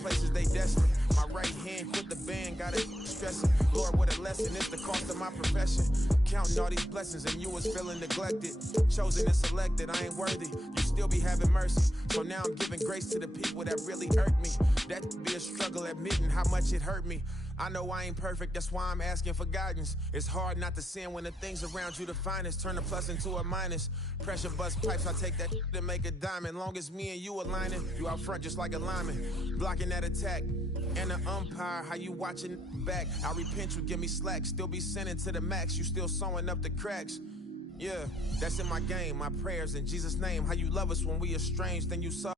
places they desperate. My right hand quit the band, got it stressing. Lord, what a lesson, it's the cost of my profession. Counting all these blessings and you was feeling neglected. Chosen and selected, I ain't worthy. You still be having mercy. So now I'm giving grace to the people that really hurt me. That be a struggle admitting how much it hurt me. I know I ain't perfect, that's why I'm asking for guidance. It's hard not to sin when the things around you define us. Turn a plus into a minus. Pressure bust pipes, I take that to make a diamond. Long as me and you aligning, you out front just like a lineman. Blocking that attack. And the umpire, how you watching back? I repent, you give me slack. Still be sending to the max, you still sewing up the cracks. Yeah, that's in my game, my prayers in Jesus' name. How you love us when we estranged, then you saw.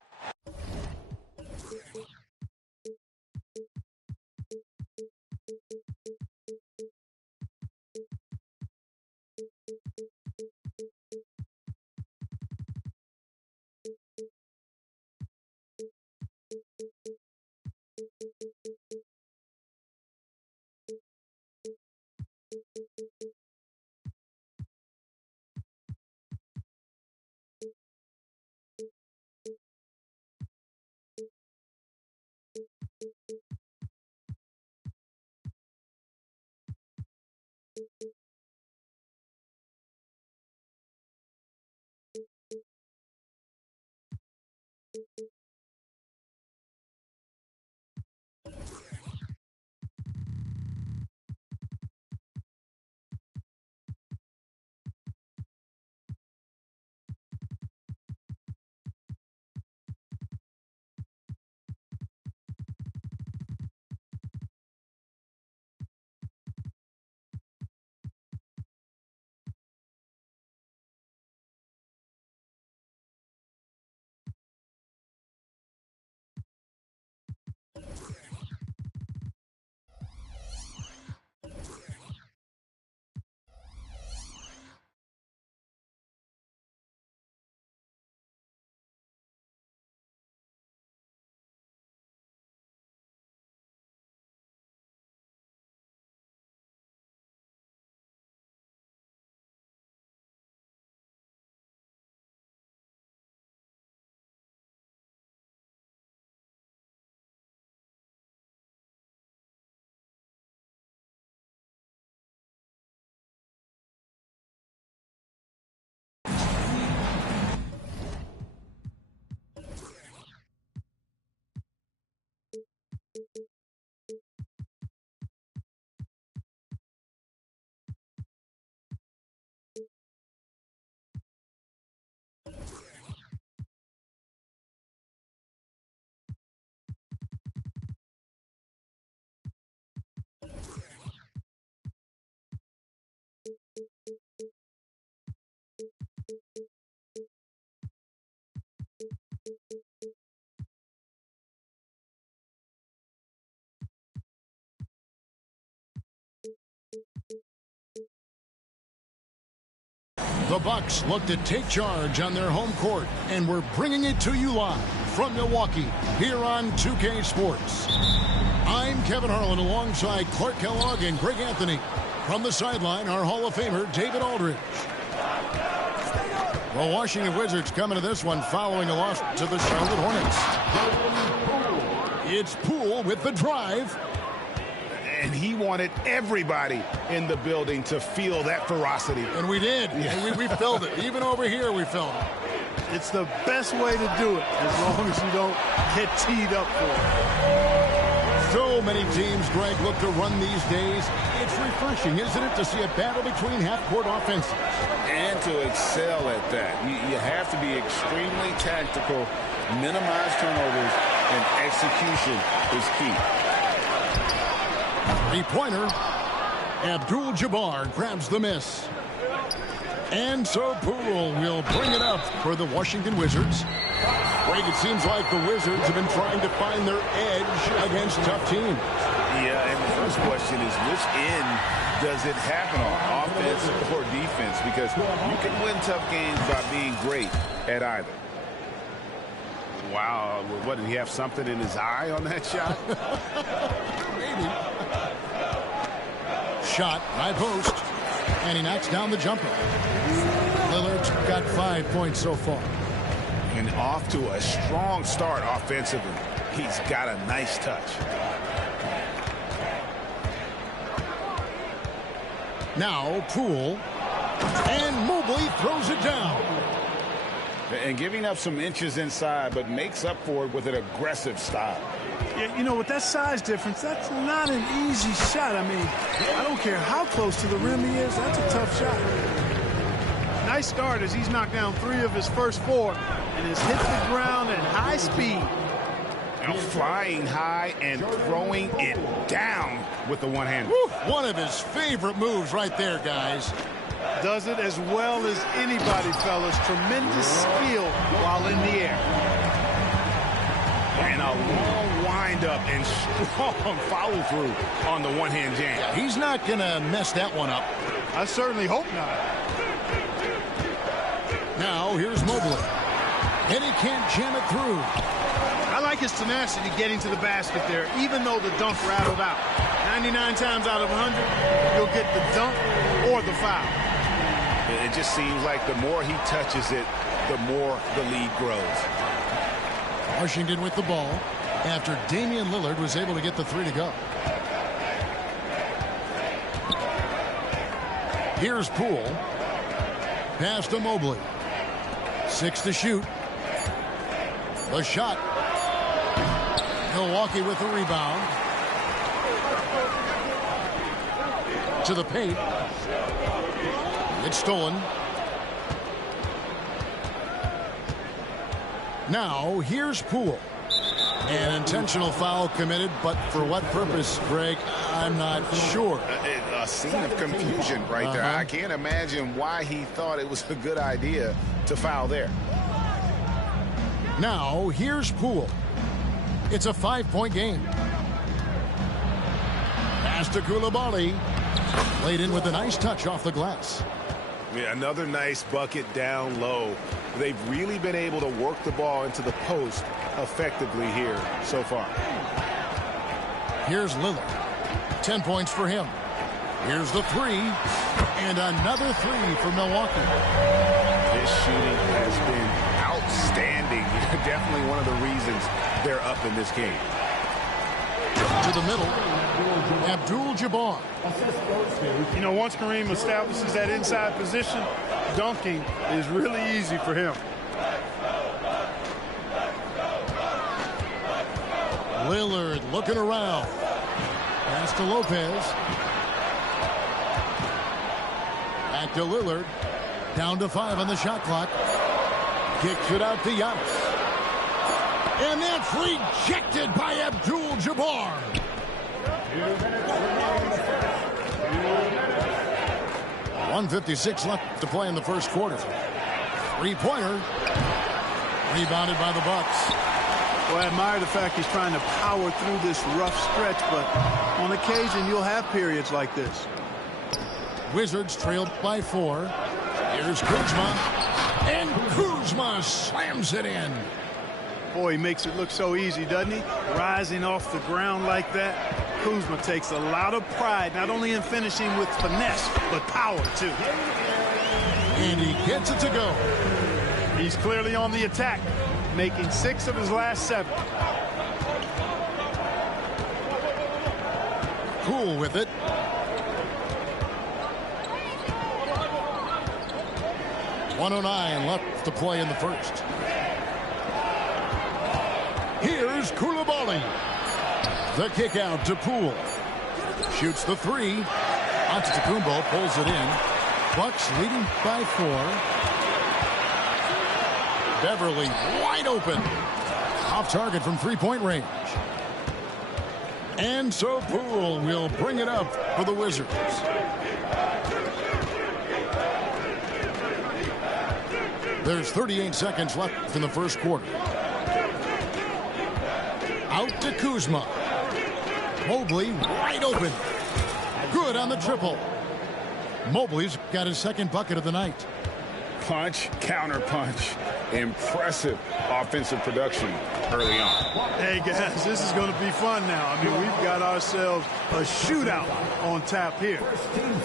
The Bucks look to take charge on their home court, and we're bringing it to you live from Milwaukee here on 2K Sports. I'm Kevin Harlan alongside Clark Kellogg and Greg Anthony. From the sideline, our Hall of Famer, David Aldridge. The Washington Wizards coming to this one following a loss to the Charlotte Hornets. It's Poole with the drive. And he wanted everybody in the building to feel that ferocity. And we did. Yeah. We felt it. Even over here, we felt it. It's the best way to do it, as long as you don't get teed up for it. So many teams, Greg, look to run these days. It's refreshing, isn't it, to see a battle between half-court offenses? And to excel at that. You have to be extremely tactical, minimize turnovers, and execution is key. Three-pointer. Abdul-Jabbar grabs the miss. And so Poole will bring it up for the Washington Wizards. Greg, it seems like the Wizards have been trying to find their edge against tough teams. Yeah, and the first question is, which end does it happen on, offense or defense? Because you can win tough games by being great at either. Wow, what, did he have something in his eye on that shot? Maybe. Shot, high post, and he knocks down the jumper. Lillard's got 5 points so far. And off to a strong start offensively. He's got a nice touch. Now Poole. And Mobley throws it down. And giving up some inches inside, but makes up for it with an aggressive style. Yeah, you know, with that size difference, that's not an easy shot. I mean, I don't care how close to the rim he is. That's a tough shot. Nice start as he's knocked down 3 of his first 4 and has hit the ground at high speed. Now flying high and throwing it down with the one-hand. One of his favorite moves right there, guys. Does it as well as anybody, fellas. Tremendous skill while in the air. And a long wind-up and strong follow-through on the one-hand jam. Yeah, he's not going to mess that one up. I certainly hope not. Now here's Mobley. And he can't jam it through. I like his tenacity getting to the basket there, even though the dunk rattled out. 99 times out of 100, you'll get the dunk or the foul. It just seems like the more he touches it, the more the lead grows. Washington with the ball after Damian Lillard was able to get the 3 to go. Here's Poole. Pass to Mobley. 6 to shoot. The shot. Milwaukee with the rebound. To the paint. It's stolen. Now here's Poole. An intentional foul committed, but for what purpose, Greg? I'm not sure. A scene of confusion right there. I can't imagine why he thought it was a good idea to foul there. Now here's Poole. It's a 5-point game. Pass to Coulibaly. Laid in with a nice touch off the glass. Yeah, another nice bucket down low. They've really been able to work the ball into the post effectively here so far. Here's Lillard. 10 points for him. Here's the 3. And another 3 for Milwaukee. His shooting has been outstanding. Definitely one of the reasons they're up in this game. To the middle. Abdul-Jabbar. You know, once Kareem establishes that inside position, dunking is really easy for him. Lillard looking around. Pass to Lopez. Back to Lillard. Down to 5 on the shot clock. Kicks it out to Giannis. And that's rejected by Abdul-Jabbar. 1:56 left to play in the first quarter. 3-pointer. Rebounded by the Bucks. Well, I admire the fact he's trying to power through this rough stretch, but on occasion you'll have periods like this. Wizards trailed by 4. Here's Kuzma. And Kuzma slams it in. Boy, he makes it look so easy, doesn't he? Rising off the ground like that. Kuzma takes a lot of pride, not only in finishing with finesse, but power, too. And he gets it to go. He's clearly on the attack, making 6 of his last 7. Poole with it. .109 left to play in the first. Here's Coulibaly. The kick out to Poole. Shoots the 3. Antetokounmpo pulls it in. Bucks leading by 4. Beverly wide open. Off target from 3-point range. And so Poole will bring it up for the Wizards. There's 38 seconds left in the first quarter. Out to Kuzma. Mobley wide open. Good on the triple. Mobley's got his second bucket of the night. Punch, counter punch. Impressive offensive production early on. Hey, guys, this is going to be fun now. I mean, we've got ourselves a shootout on tap here.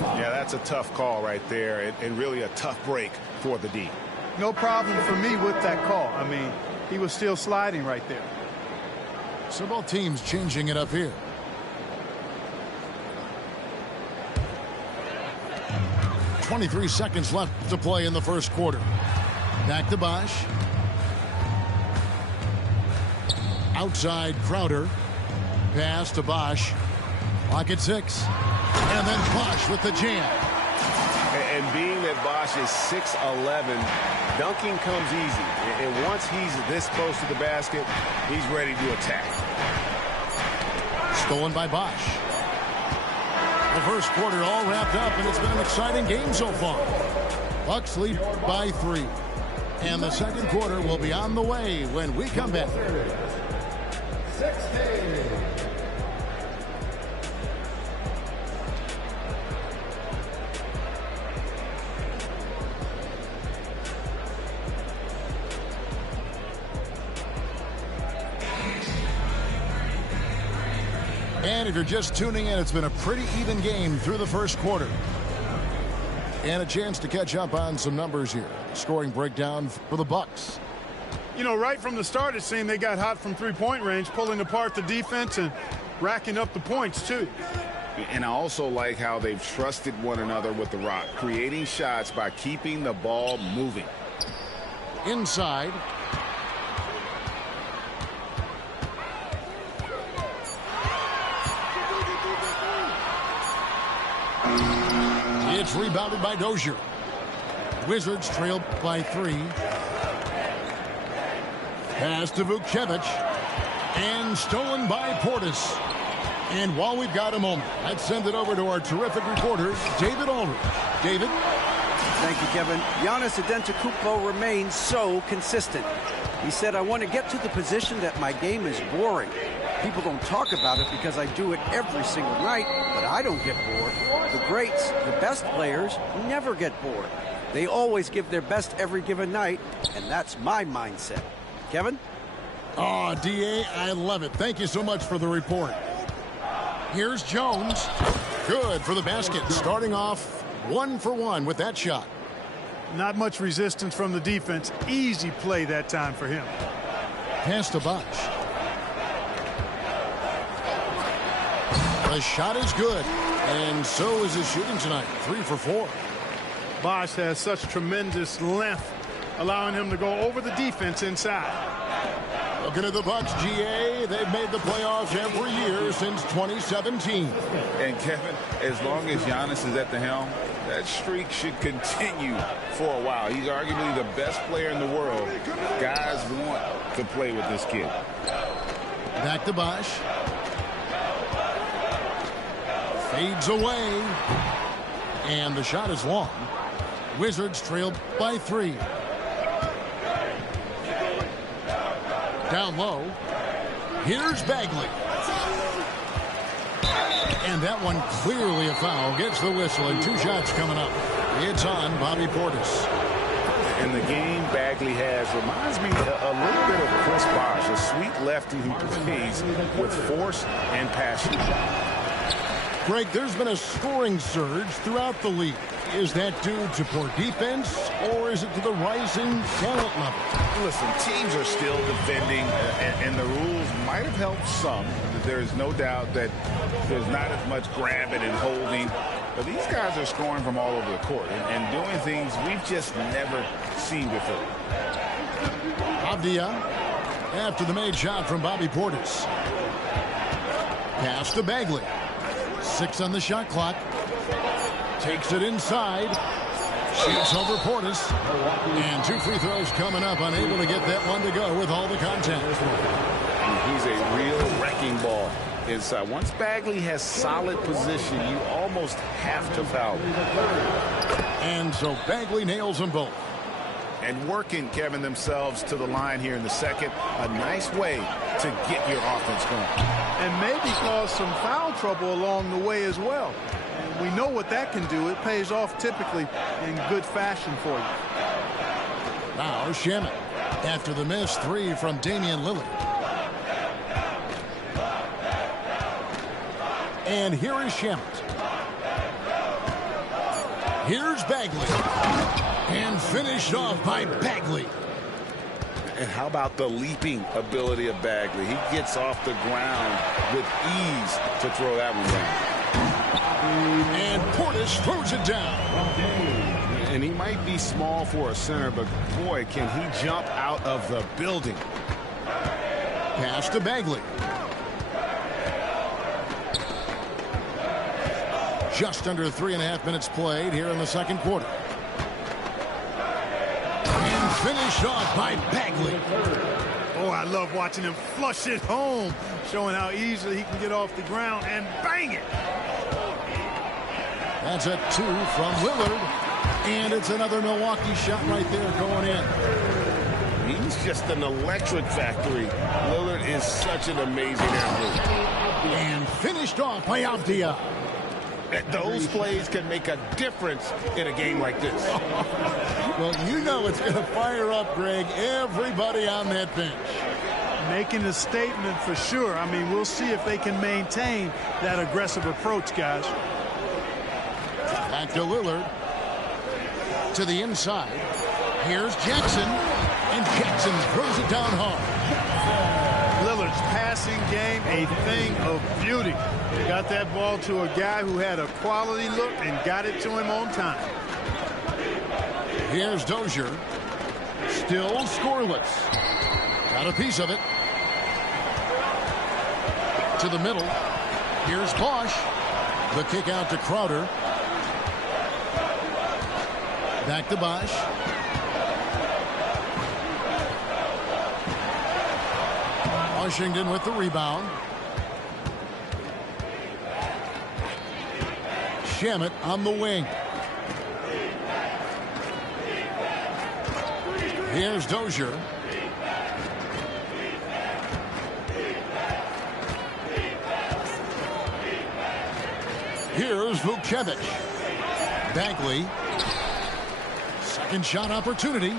Yeah, that's a tough call right there, and really a tough break for the D. No problem for me with that call. I mean, he was still sliding right there. So both teams changing it up here. .23 seconds left to play in the first quarter. Back to Bosch. Outside Crowder. Pass to Bosch. Clock at 6. And then Bosch with the jam. And being that Bosch is 6'11", dunking comes easy. And once he's this close to the basket, he's ready to attack. Stolen by Bosch. The first quarter all wrapped up, and it's been an exciting game so far. Bucks lead by 3. And the second quarter will be on the way when we come back. And if you're just tuning in, it's been a pretty even game through the first quarter. And a chance to catch up on some numbers here. Scoring breakdown for the Bucks. You know, right from the start, it seemed they got hot from three-point range, pulling apart the defense and racking up the points, too. And I also like how they've trusted one another with the rock, creating shots by keeping the ball moving. Inside. It's rebounded by Dozier. Wizards trail by 3. Pass to Vukcevic. And stolen by Portis. And while we've got a moment, let's send it over to our terrific reporter, David Aldridge. David? Thank you, Kevin. Giannis Antetokounmpo remains so consistent. He said, I want to get to the position that my game is boring. People don't talk about it because I do it every single night, but I don't get bored. The greats, the best players, never get bored. They always give their best every given night, and that's my mindset. Kevin? Oh, D.A., I love it. Thank you so much for the report. Here's Jones. Good for the basket. Starting off 1 for 1 with that shot. Not much resistance from the defense. Easy play that time for him. Pass to Bosch. The shot is good, and so is his shooting tonight. 3 for 4. Bosch has such tremendous length, allowing him to go over the defense inside. Looking at the Bucks, GA, they've made the playoffs every year since 2017. And Kevin, as long as Giannis is at the helm, that streak should continue for a while. He's arguably the best player in the world. Guys want to play with this kid. Back to Bosch. Fades away. And the shot is long. Wizards trail by 3. Down low. Here's Bagley. And that one clearly a foul. Gets the whistle, and 2 shots coming up. It's on Bobby Portis. And the game Bagley has reminds me a little bit of Chris Bosh, a sweet lefty who plays with force and passion. Greg, there's been a scoring surge throughout the league. Is that due to poor defense, or is it to the rising talent level? Listen, teams are still defending, and the rules might have helped some. There's no doubt that there's not as much grabbing and holding. But these guys are scoring from all over the court and doing things we've just never seen before. Avdia after the made shot from Bobby Portis. Pass to Bagley. 6 on the shot clock. Takes it inside. Shoots over Portis. And 2 free throws coming up. Unable to get that one to go with all the contact. He's a real wrecking ball inside. Once Bagley has solid position, you almost have to foul him. And so Bagley nails them both. And working, Kevin, themselves to the line here in the second. A nice way to get your offense going. And maybe cause some foul trouble along the way as well. And we know what that can do. It pays off typically in good fashion for you. Now Shamet after the missed 3 from Damian Lillard. And here is Shamet. Here's Bagley. And finished off by Bagley. And how about the leaping ability of Bagley? He gets off the ground with ease to throw that one down. And Portis throws it down. And he might be small for a center, but boy, can he jump out of the building. Pass to Bagley. Just under 3.5 minutes played here in the second quarter. And finished off by Bagley. Oh, I love watching him flush it home, showing how easily he can get off the ground and bang it. That's a 2 from Lillard. And it's another Milwaukee shot right there going in. He's just an electric factory. Lillard is such an amazing athlete. And finished off by Avdia. Those plays can make a difference in a game like this. Well, you know it's going to fire up, Greg, everybody on that bench. Making a statement for sure. I mean, we'll see if they can maintain that aggressive approach, guys. Back to Lillard. To the inside. Here's Jackson. And Jackson throws it down hard. Lillard's passing game, a thing of beauty. Got that ball to a guy who had a quality look and got it to him on time. Here's Dozier. Still scoreless. Got a piece of it. To the middle. Here's Bosch. The kick out to Crowder. Back to Bosch. Washington with the rebound. Shamet on the wing. Here's Dozier. Here's Vukcevic. Bagley. Second shot opportunity.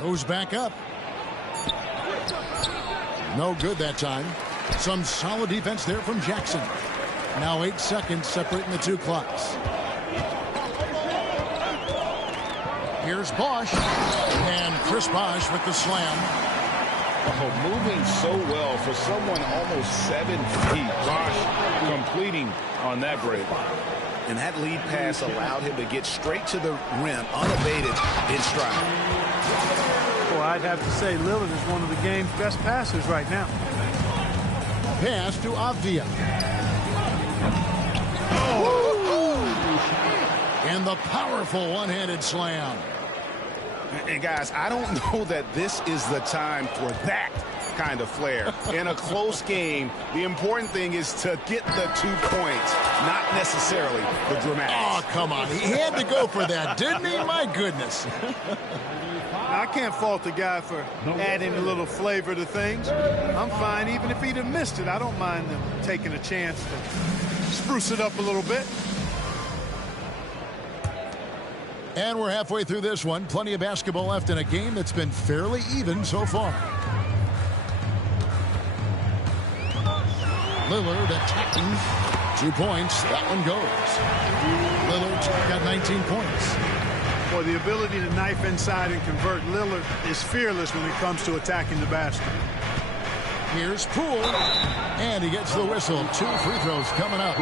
Goes back up. No good that time. Some solid defense there from Jackson. Now 8 seconds separating the two clocks. Here's Bosch. And Chris Bosch with the slam. Oh, moving so well for someone almost 7 feet. Bosch completing on that break. And that lead pass allowed him to get straight to the rim, unabated in stride. Well, I'd have to say Lillard is one of the game's best passers right now. Pass to Avdia. And the powerful one-handed slam. And guys, I don't know that this is the time for that kind of flair. In a close game, the important thing is to get the 2 points, not necessarily the dramatics. Oh, come on. He had to go for that, didn't he? My goodness. I can't fault the guy for adding a little flavor to things. I'm fine. Even if he'd have missed it, I don't mind them taking a chance to spruce it up a little bit. And we're halfway through this one. Plenty of basketball left in a game that's been fairly even so far. Lillard attacking. 2 points. That one goes. Lillard's got 19 points. Boy, the ability to knife inside and convert. Lillard is fearless when it comes to attacking the basket. Here's Poole. And he gets the whistle. 2 free throws coming up.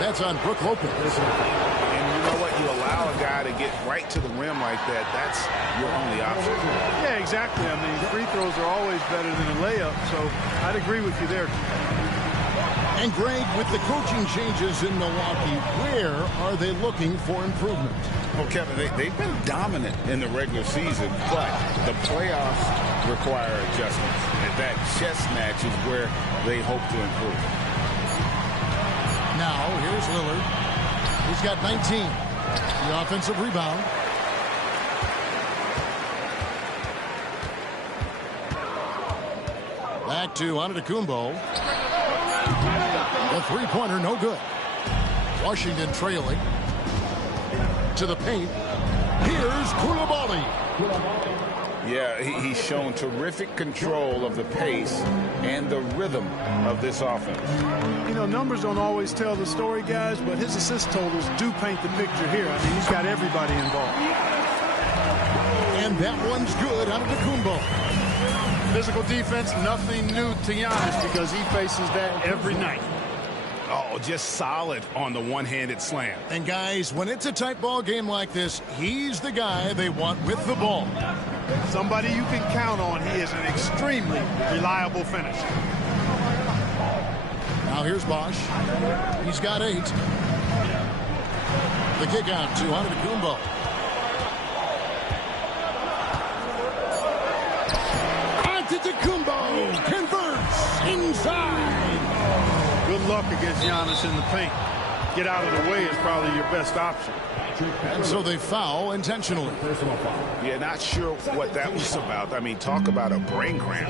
That's on Brook Lopez. And you know what? You allow a guy to get right to the rim like that. That's your only option. Yeah, exactly. I mean, free throws are always better than a layup, so I'd agree with you there. And Greg, with the coaching changes in Milwaukee, where are they looking for improvement? Well, Kevin, they've been dominant in the regular season, but the playoffs require adjustments. And that chess match is where they hope to improve. Now, here's Lillard. He's got 19. The offensive rebound. Back to Antetokounmpo. The three-pointer, no good. Washington trailing. To the paint. Here's Koulibaly. Yeah, he's shown terrific control of the pace and the rhythm of this offense. You know, numbers don't always tell the story, guys, but his assist totals do paint the picture here. I mean, he's got everybody involved. And that one's good out of Antetokounmpo. Physical defense, nothing new to Giannis because he faces that every night. Oh, just solid on the one-handed slam. And guys, when it's a tight ball game like this, he's the guy they want with the ball. Somebody you can count on. He is an extremely reliable finisher. Now here's Bosch. He's got 8. The kick out to Antetokounmpo. Antetokounmpo converts inside. Good luck against Giannis in the paint. Get out of the way is probably your best option. And so they foul intentionally. Yeah, not sure what that was about. I mean, talk about a brain cramp.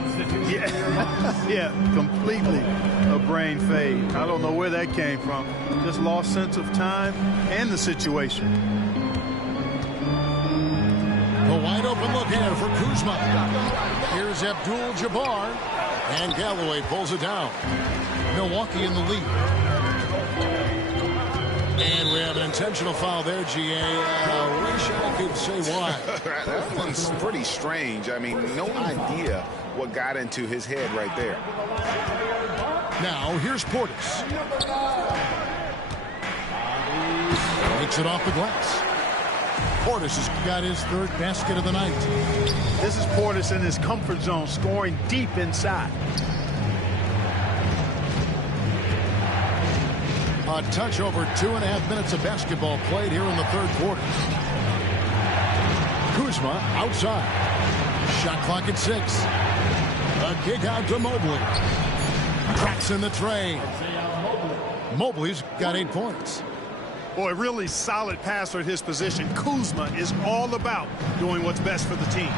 Yeah, completely a brain fade. I don't know where that came from. Just lost sense of time and the situation. The wide open look here for Kuzma. Here's Abdul-Jabbar. And Galloway pulls it down. Milwaukee in the lead. And we have an intentional foul there, G.A. Wish I could say why. That one's pretty strange. I mean, no idea what got into his head right there. Now, here's Portis. Makes it off the glass. Portis has got his 3rd basket of the night. This is Portis in his comfort zone, scoring deep inside. A touch over 2.5 minutes of basketball played here in the 3rd quarter. Kuzma outside. Shot clock at 6. A kick out to Mobley. Cracks in the tray. Mobley's got 8 points. Boy, really solid passer at his position. Kuzma is all about doing what's best for the team.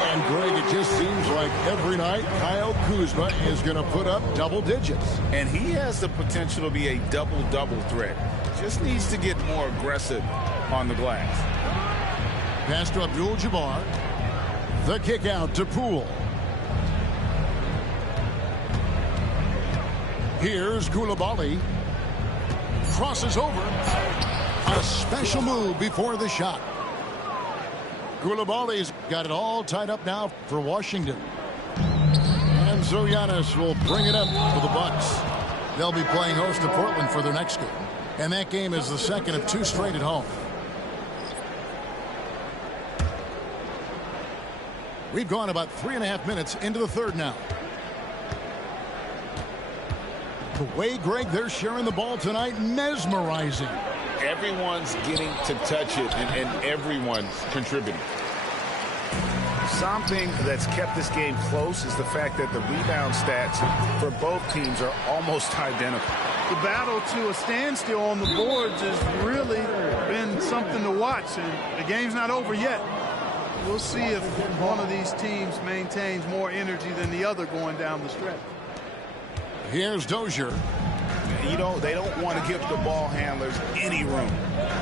And Greg, it just seems like every night Kyle Kuzma is going to put up double digits. And he has the potential to be a double-double threat. Just needs to get more aggressive on the glass. Pass to Abdul-Jabbar. The kick out to Poole. Here's Coulibaly. Crosses over. A special move before the shot. Coulibaly's got it all tied up now for Washington. And so Giannis will bring it up for the Bucks. They'll be playing host to Portland for their next game. And that game is the 2nd of 2 straight at home. We've gone about 3.5 minutes into the 3rd now. The way, Greg, they're sharing the ball tonight, mesmerizing. Everyone's getting to touch it, and everyone's contributing. Something that's kept this game close is the fact that the rebound stats for both teams are almost identical. The battle to a standstill on the boards has really been something to watch, and the game's not over yet. We'll see if one of these teams maintains more energy than the other going down the stretch. Here's Dozier. You know, they don't want to give the ball handlers any room.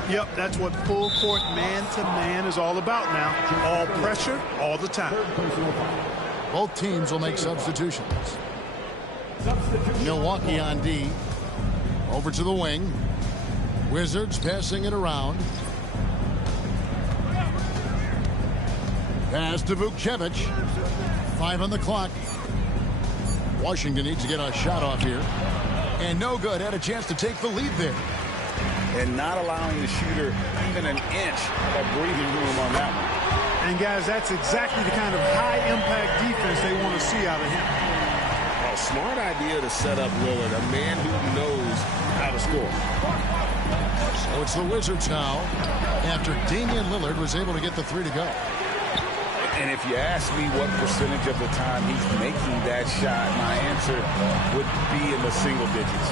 Yep, that's what full court man-to-man is all about now. All pressure, all the time. Both teams will make substitutions. Milwaukee on D. Over to the wing. Wizards passing it around. Pass to Vukcevic. 5 on the clock. Washington needs to get a shot off here. And no good. Had a chance to take the lead there. And not allowing the shooter even an inch of breathing room on that one. And, guys, that's exactly the kind of high-impact defense they want to see out of him. A smart idea to set up Lillard, a man who knows how to score. So it's the Wizards now after Damian Lillard was able to get the 3 to go. And if you ask me what percentage of the time he's making that shot, my answer would be in the single digits.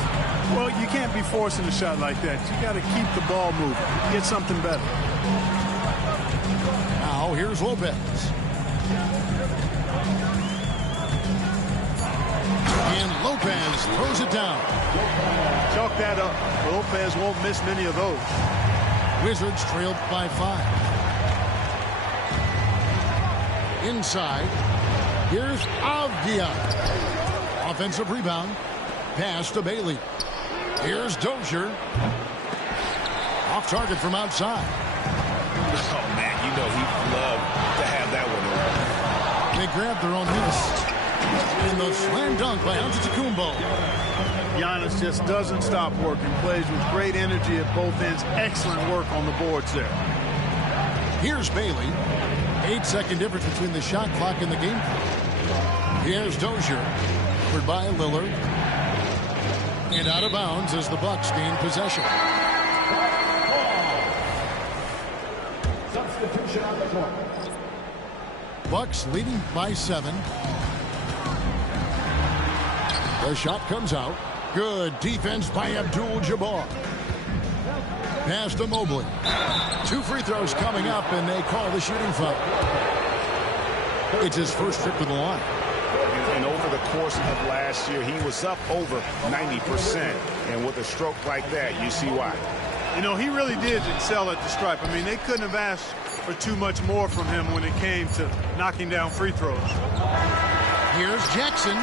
Well, you can't be forcing a shot like that. You got to keep the ball moving. Get something better. Now here's Lopez. And Lopez throws it down. Chalk that up. Lopez won't miss many of those. Wizards trailed by 5. Inside. Here's Avdia. Offensive rebound. Pass to Bailey. Here's Dozier. Off target from outside. Oh, man, you know he'd love to have that one. They grab their own miss. In the slam dunk by Antetokounmpo. Giannis just doesn't stop working. Plays with great energy at both ends. Excellent work on the boards there. Here's Bailey. 8-second difference between the shot clock and the game clock. Here's Dozier. Covered by Lillard. And out of bounds as the Bucks gain possession. Substitution on the court. Bucks leading by 7. The shot comes out. Good defense by Abdul-Jabbar. Pass to Mobley. 2 free throws coming up, and they call the shooting foul. It's his first trip to the line. And over the course of last year, he was up over 90%. And with a stroke like that, you see why. You know, he really did excel at the stripe. I mean, they couldn't have asked for too much more from him when it came to knocking down free throws. Here's Jackson.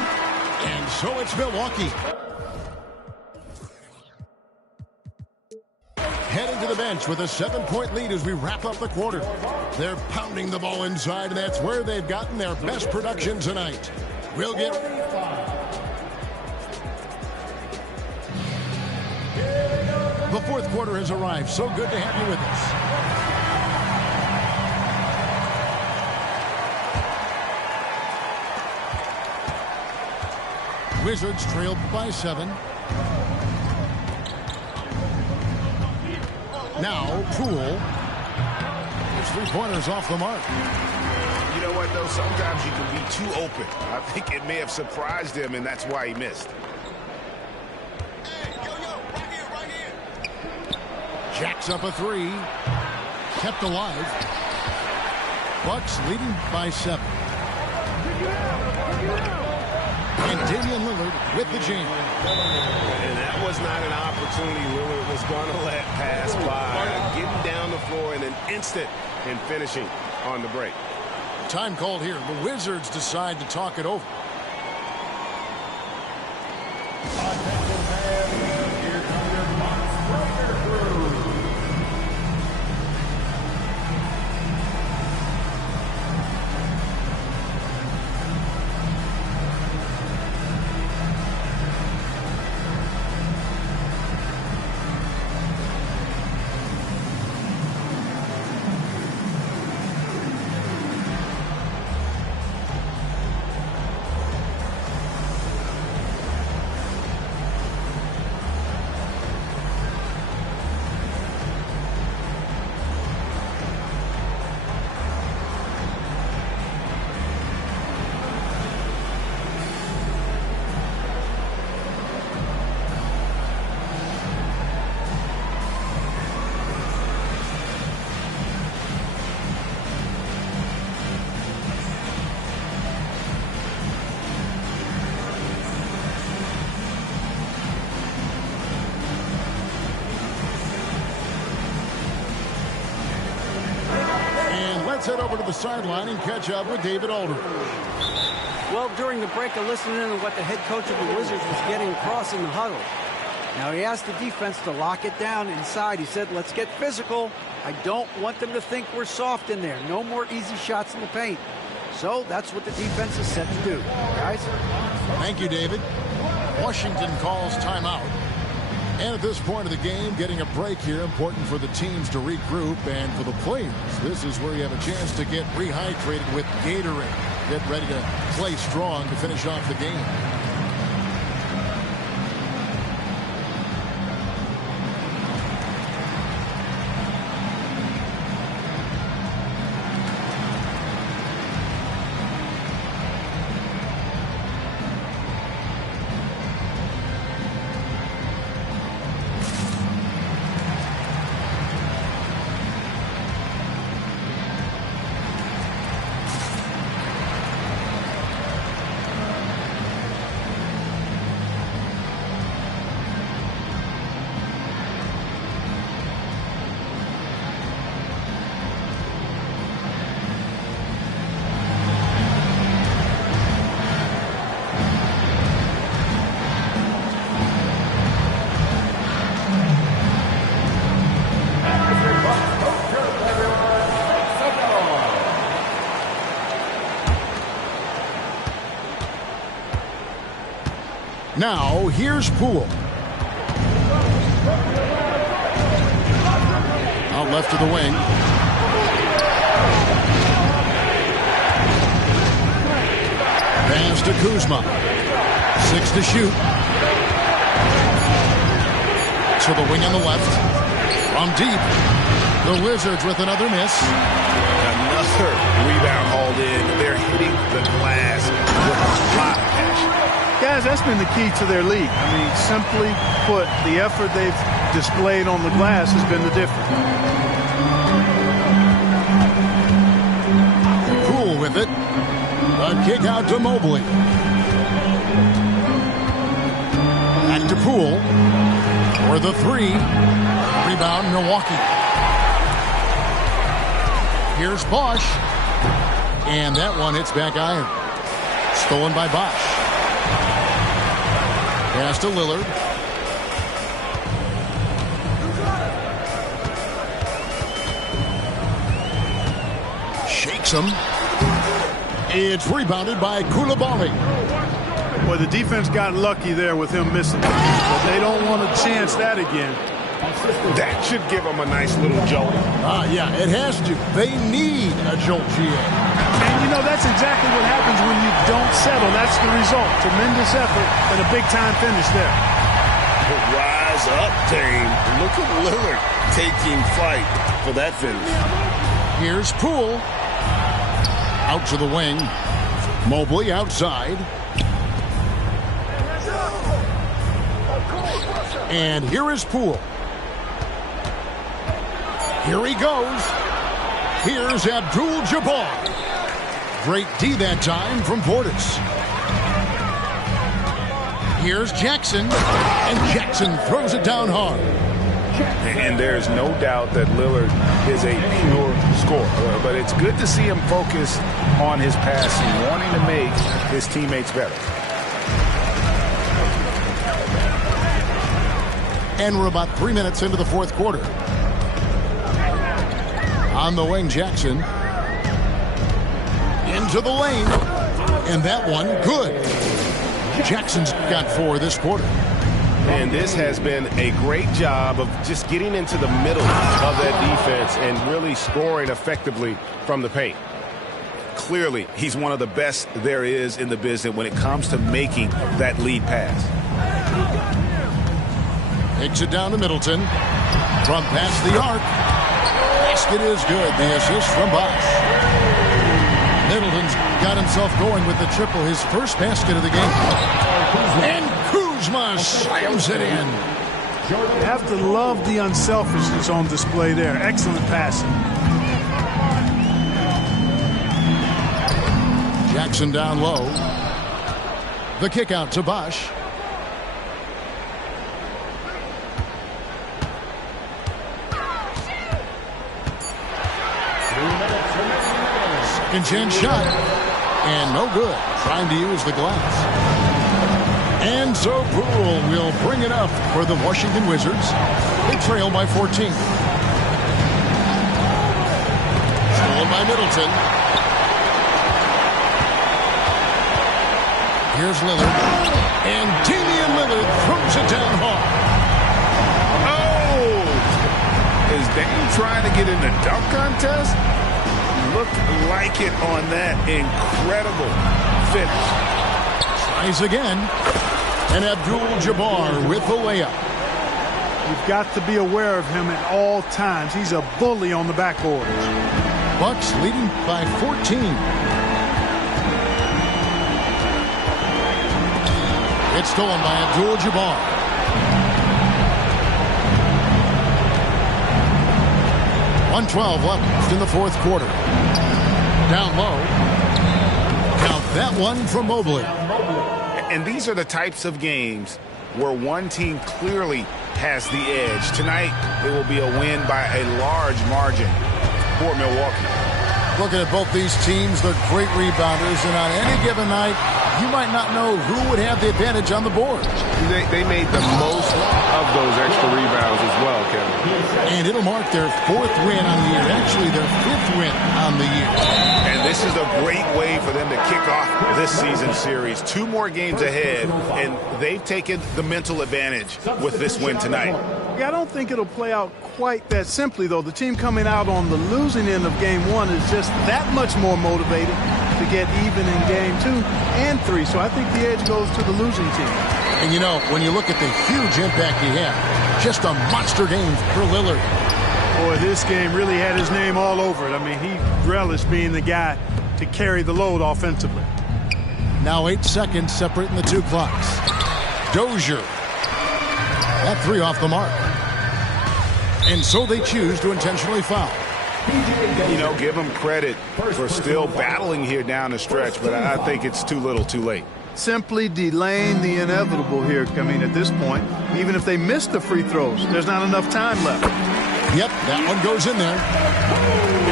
And so it's Milwaukee. Heading to the bench with a 7-point lead as we wrap up the quarter. They're pounding the ball inside, and that's where they've gotten their best production tonight. We'll get... The fourth quarter has arrived. So good to have you with us. Wizards trailed by 7. Now, Poole. His 3-pointers off the mark. You know what, though? Sometimes you can be too open. I think it may have surprised him, and that's why he missed. Hey, yo, right here. Jacks up a 3. Kept alive. Bucks leading by 7. And Damian Lillard with the jam. And that was not an opportunity Lillard was going to let pass by. Getting down the floor in an instant and finishing on the break. Time called here. The Wizards decide to talk it over. Here comes your Monster crew. Let's head over to the sideline and catch up with David Aldridge. Well, during the break, I listened in to what the head coach of the Wizards was getting across in the huddle. Now, he asked the defense to lock it down inside. He said, let's get physical. I don't want them to think we're soft in there. No more easy shots in the paint. So that's what the defense is set to do. Guys? Thank you, David. Washington calls timeout. And at this point of the game, getting a break here, important for the teams to regroup, and for the players, this is where you have a chance to get rehydrated with Gatorade. Get ready to play strong to finish off the game. Now, here's Poole. Out left to the wing. Pass to Kuzma. 6 to shoot. To the wing on the left. From deep. The Wizards with another miss. Another rebound hauled in. They're hitting the glass with a lot of passion. Guys, that's been the key to their lead. I mean, simply put, the effort they've displayed on the glass has been the difference. Poole with it. A kick out to Mobley. Back to Poole. For the 3. Rebound, Milwaukee. Here's Bosch. And that one hits back iron. Stolen by Bosch. Pass to Lillard. Shakes him. It's rebounded by Coulibaly. Well, the defense got lucky there with him missing. But they don't want to chance that again. That should give them a nice little jolt. Yeah, it has to. They need a jolt, GA. And, you know, that's exactly what happens when you don't settle. That's the result. Tremendous effort and a big-time finish there. Rise up, Dame. Look at Lillard taking flight for that finish. Here's Poole. Out to the wing. Mobley outside. And here is Poole. Here he goes. Here's Abdul-Jabbar. Great D that time from Portis. Here's Jackson. And Jackson throws it down hard. And there's no doubt that Lillard is a pure scorer. But it's good to see him focus on his passing, wanting to make his teammates better. And we're about 3 minutes into the fourth quarter. On the wing, Jackson. Into the lane. And that one, good. Jackson's got 4 this quarter. And this has been a great job of just getting into the middle of that defense and really scoring effectively from the paint. Clearly, he's one of the best there is in the business when it comes to making that lead pass. Takes it down to Middleton. From past the arc. Basket is good. The assist from Bosch. Middleton's got himself going with the triple. His first basket of the game. And Kuzma slams it in. You have to love the unselfishness on display there. Excellent passing. Jackson down low. The kick out to Bosch. Second chance shot. And no good. Trying to use the glass. And so Poole will bring it up for the Washington Wizards. They trail by 14. Stolen by Middleton. Here's Lillard. And Damian Lillard throws it down hard. Oh! Is Dame trying to get in the dunk contest? Looked like it on that incredible finish. Tries again. And Abdul-Jabbar with the layup. You've got to be aware of him at all times. He's a bully on the backboard. Bucks leading by 14. It's stolen by Abdul-Jabbar. .112 left in the fourth quarter. Down low. Count that one from Mobley. And these are the types of games where one team clearly has the edge. Tonight, it will be a win by a large margin for Milwaukee. Looking at both these teams, they're great rebounders, and on any given night, you might not know who would have the advantage on the board. They made the most of those extra rebounds as well, Kevin. And it'll mark their 4th win on the year. Actually, their 5th win on the year. And this is a great way for them to kick off this season series. 2 more games ahead, and they've taken the mental advantage with this win tonight. Yeah, I don't think it'll play out quite that simply, though. The team coming out on the losing end of game 1 is just that much more motivated to get even in game 2 and 3. So I think the edge goes to the losing team. And, you know, when you look at the huge impact he had, just a monster game for Lillard. Boy, this game really had his name all over it. I mean, he relished being the guy to carry the load offensively. Now 8 seconds separating the 2 clocks. Dozier. That 3 off the mark. And so they choose to intentionally foul. You know, give them credit for still battling here down the stretch, but I think it's too little too late. Simply delaying the inevitable here. I mean, at this point, even if they miss the free throws, there's not enough time left. Yep, that one goes in there.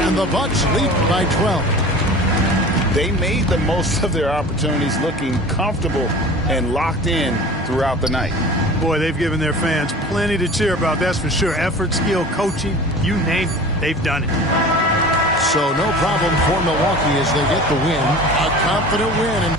And the Bucks lead by 12. They made the most of their opportunities, looking comfortable and locked in throughout the night. Boy, they've given their fans plenty to cheer about, that's for sure. Effort, skill, coaching, you name it, they've done it. So no problem for Milwaukee as they get the win. A confident win. And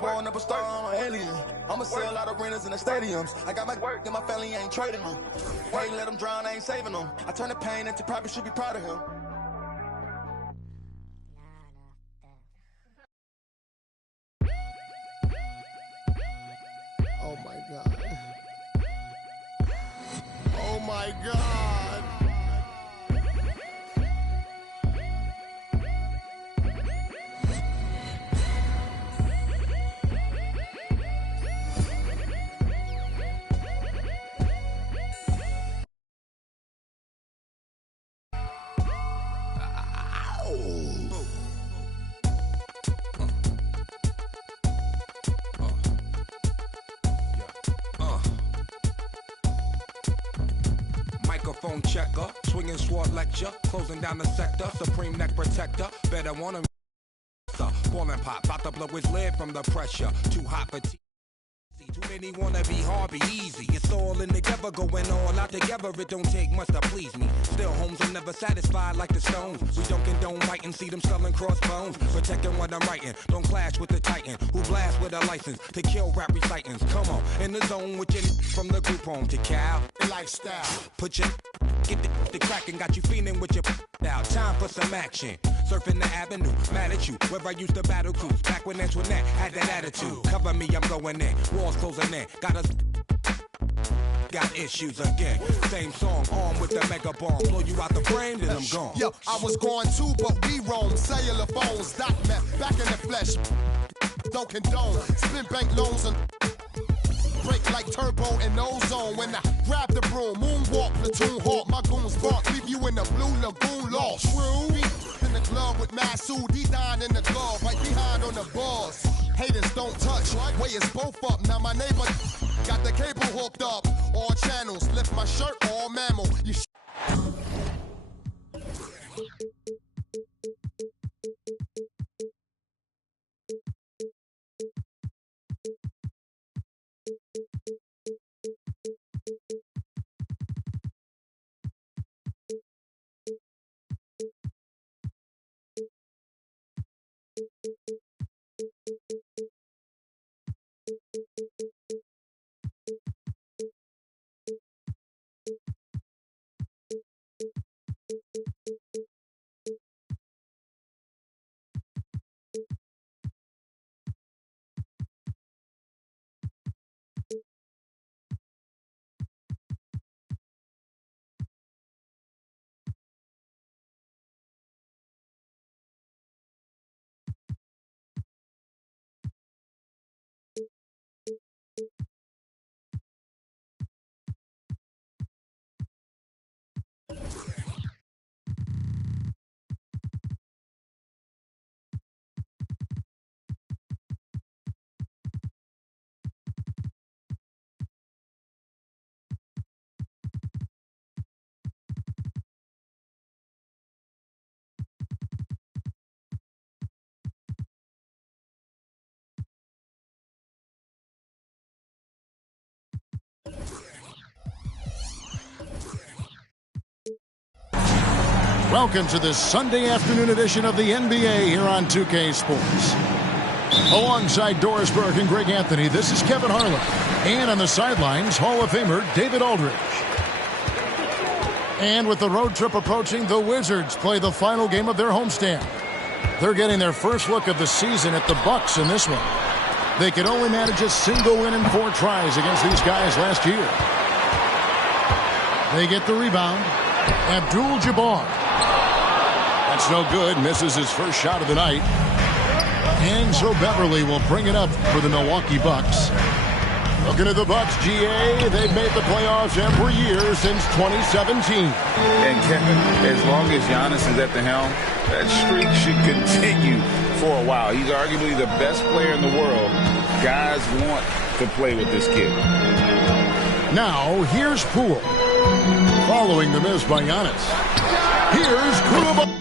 Blowing up a star, I'm an alien. I'ma sell out arenas in the stadiums. I got my work and my family ain't trading them. I ain't let them drown, I ain't saving them. I turn the pain into profit, should be proud of him. Oh my God. Oh my God. Microphone checker, swinging sword lecture, closing down the sector, supreme neck protector, better want him. Ballin' pop, about to blow his lid from the pressure, too hot for tea. Too many wanna be hard, be easy. It's all in together, going all out together. It don't take much to please me. Still, homes are never satisfied like the Stones. We don't condone fighting, see them selling crossbones. Protecting what I'm writing, don't clash with the Titan who blast with a license to kill rap recitants. Come on, in the zone with your from the group home to Cal. Lifestyle. Put your get the crackin', got you feeling with your now. Time for some action. Surfing the avenue, mad at you. Where I used to battle cruise, back when Antoinette had that attitude. Cover me, I'm going in. Walls closing in. Got issues again. Same song, armed with the mega bomb. Blow you out the frame, then I'm gone. Yo, I was going too, but we roam. Cellular phones, document, back in the flesh. Don't condone. Spin bank loans and break like turbo and ozone. When I grab the broom, moonwalk, platoon hawk, my goons bark, leave you in the blue lagoon lost. True. In the club with Masood, he dying in the glove, right behind on the bars. Haters don't touch, way is both up. Now my neighbor got the cable hooked up. All channels, lift my shirt, all mammal. You Welcome to this Sunday afternoon edition of the NBA here on 2K Sports. Alongside Doris Burke and Greg Anthony, this is Kevin Harlan. And on the sidelines, Hall of Famer David Aldridge. And with the road trip approaching, the Wizards play the final game of their homestand. They're getting their first look of the season at the Bucks in this one. They could only manage a single win in 4 tries against these guys last year. They get the rebound. Abdul-Jabbar. That's no good. Misses his first shot of the night. And so Beverly will bring it up for the Milwaukee Bucks. Looking at the Bucks, GA, they've made the playoffs every year since 2017. And Kevin, as long as Giannis is at the helm, that streak should continue for a while. He's arguably the best player in the world. Guys want to play with this kid. Now, here's Poole. Following the miss by Giannis. Here's Koulibaly.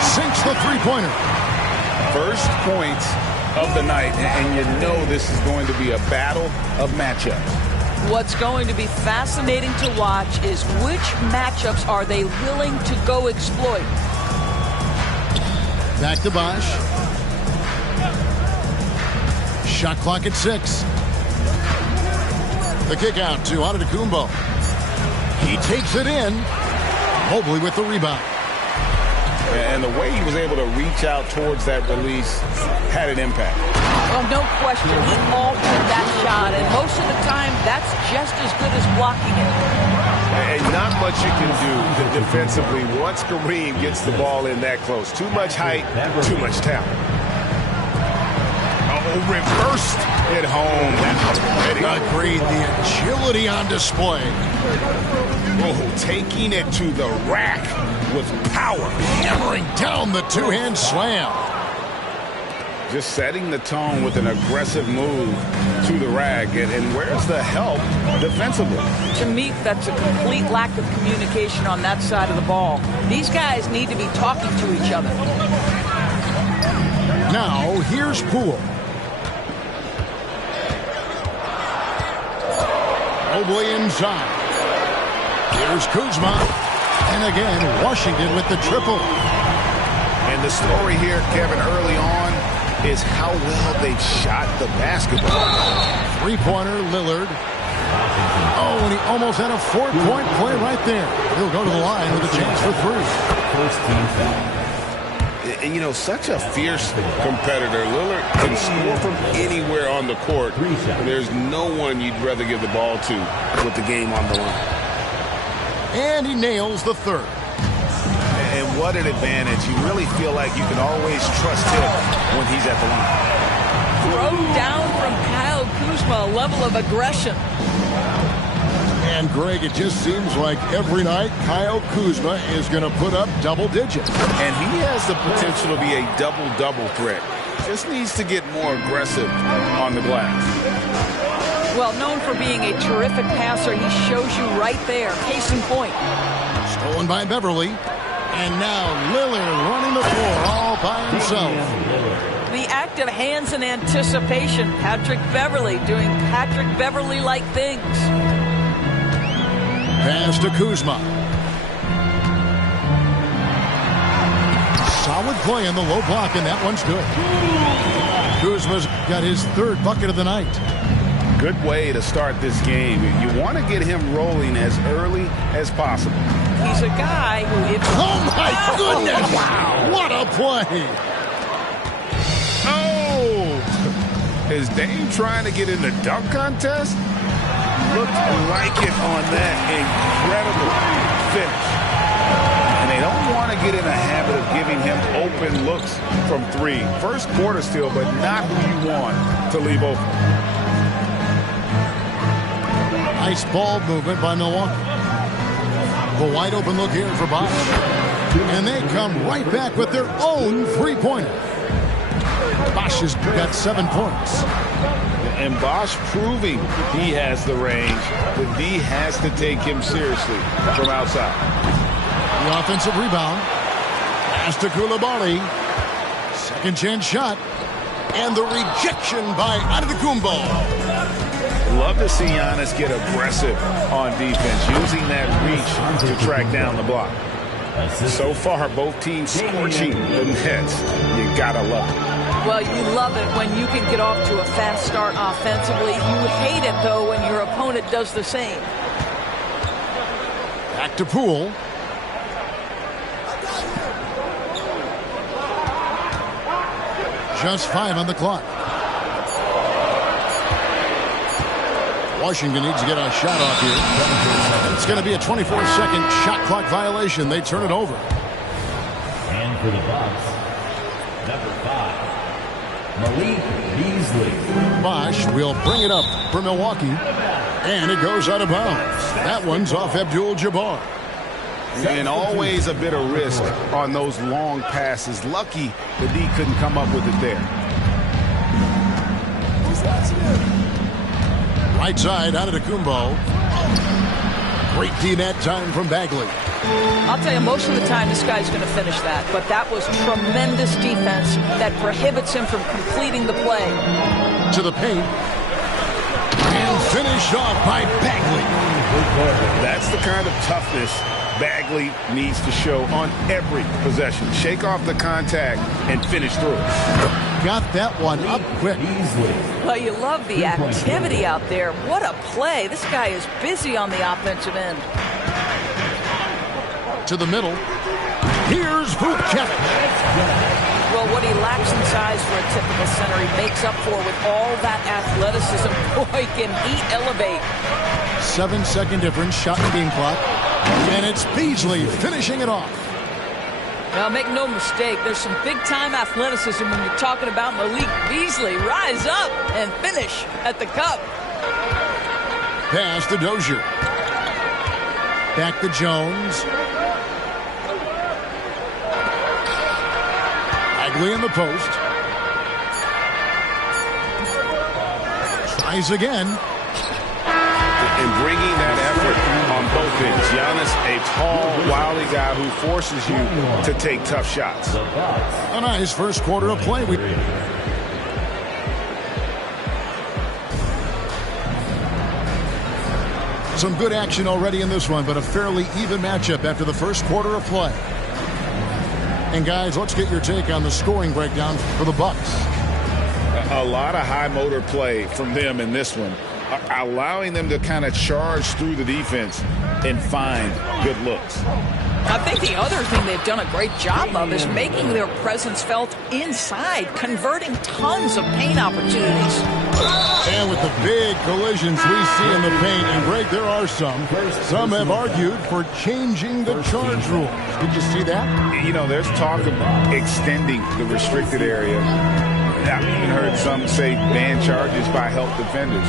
Sinks the three-pointer. First points of the night, and you know this is going to be a battle of matchups. What's going to be fascinating to watch is which matchups are they willing to go exploit. Back to Bosh. Shot clock at 6. The kick out to Antetokounmpo. He takes it in. Mobley with the rebound. And the way he was able to reach out towards that release had an impact. Well, no question. He altered that shot, and most of the time, that's just as good as blocking it. And not much you can do defensively once Kareem gets the ball in that close. Too much height, too much talent. Oh, reversed it home. Agreed. The agility on display. Oh, taking it to the rack with power. Hammering down the two-hand slam. Just setting the tone with an aggressive move to the rack. And where's the help defensively? To me, that's a complete lack of communication on that side of the ball. These guys need to be talking to each other. Now, here's Poole. Mobley inside. Here's Kuzma. And again, Washington with the triple. And the story here, Kevin, early on is how well they've shot the basketball. Three-pointer, Lillard. Oh, and he almost had a 4-point play right there. He'll go to the line with a chance for 3. First team foul. And, you know, such a fierce competitor. Lillard can score from anywhere on the court. There's no one you'd rather give the ball to with the game on the line. And he nails the 3rd. And what an advantage. You really feel like you can always trust him when he's at the line. Throw down from Kyle Kuzma, a level of aggression. And, Greg, it just seems like every night Kyle Kuzma is going to put up double digits. And he has the potential to be a double-double threat. Just needs to get more aggressive on the glass. Well, known for being a terrific passer, he shows you right there. Case in point. Stolen by Beverly. And now Lillard running the floor all by himself. The act of hands in anticipation. Patrick Beverly doing Patrick Beverly-like things. Pass to Kuzma. Solid play in the low block, and that one's good. Kuzma's got his 3rd bucket of the night. Good way to start this game. You want to get him rolling as early as possible. he's a guy who... Oh, my goodness! Wow, what a play! Oh! Is Dame trying to get in the dunk contest? Looked like it on that incredible finish. And they don't want to get in a habit of giving him open looks from three. First quarter still, but not who you want to leave open. Nice ball movement by Milwaukee. A wide open look here for Bosch. And they come right back with their own three-pointer. Bosch has got 7 points. And Bosch proving he has the range, but D has to take him seriously from outside. The offensive rebound. Pass to Coulibaly. Second chance shot. And the rejection by Antetokounmpo. Love to see Giannis get aggressive on defense, using that reach to track down the block. So far, both teams scorching the Nets. You gotta love it. Well, you love it when you can get off to a fast start offensively. You hate it, though, when your opponent does the same. Back to Poole. Just 5 on the clock. Washington needs to get a shot off here. It's going to be a 24-second shot clock violation. They turn it over. And for the Bucks, number 5, Malik Beasley. Bosch will bring it up for Milwaukee. And it goes out of bounds. That one's off Abdul-Jabbar. And always a bit of risk on those long passes. Lucky the D couldn't come up with it there. Right side, Antetokounmpo. Great D-net time from Bagley. I'll tell you, most of the time this guy's going to finish that, but that was tremendous defense that prohibits him from completing the play. To the paint. And finished off by Bagley. That's the kind of toughness Bagley needs to show on every possession. Shake off the contact and finish through it. Got that one up quick. Well, you love the activity out there. What a play. This guy is busy on the offensive end. To the middle. Here's Vucevic. Well, what he lacks in size for a typical center, he makes up for with all that athleticism. Boy, can he elevate. 7-second difference, shot and game clock. And it's Beasley finishing it off. Now, make no mistake, there's some big-time athleticism when you're talking about Malik Beasley. Rise up and finish at the cup. Pass to Dozier. Back to Jones. Bagley in the post. Tries again. And bringing that effort on both ends. Giannis, a tall, wily guy who forces you to take tough shots. A nice first quarter of play. Some good action already in this one, but a fairly even matchup after the first quarter of play. And guys, let's get your take on the scoring breakdown for the Bucks. A lot of high motor play from them in this one, allowing them to kind of charge through the defense and find good looks. I think the other thing they've done a great job of is making their presence felt inside, converting tons of paint opportunities. And with the big collisions we see in the paint, and Greg, there are some. Some have argued for changing the charge rules. Did you see that? You know, there's talk of extending the restricted area. I've even heard some say ban charges by help defenders.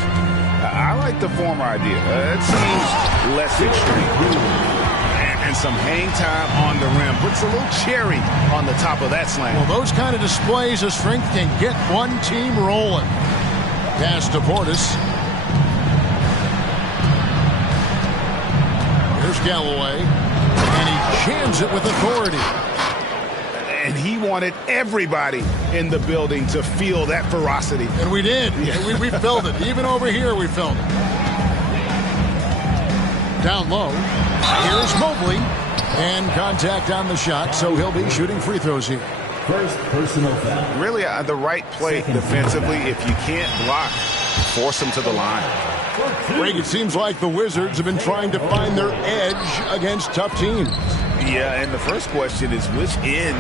I like the former idea. It seems less extreme. And some hang time on the rim. Puts a little cherry on the top of that slam. Well, those kind of displays of strength can get one team rolling. Pass to Portis. Here's Galloway. And he jams it with authority. And he wanted everybody in the building to feel that ferocity. And we did. Yeah. We felt it. Even over here, we felt it. Down low. Here's Mobley. And contact on the shot, so he'll be shooting free throws here. First personal foul. Really the right play defensively. If you can't block, force him to the line. Greg, it seems like the Wizards have been trying to find their edge against tough teams. Yeah, and the first question is, which end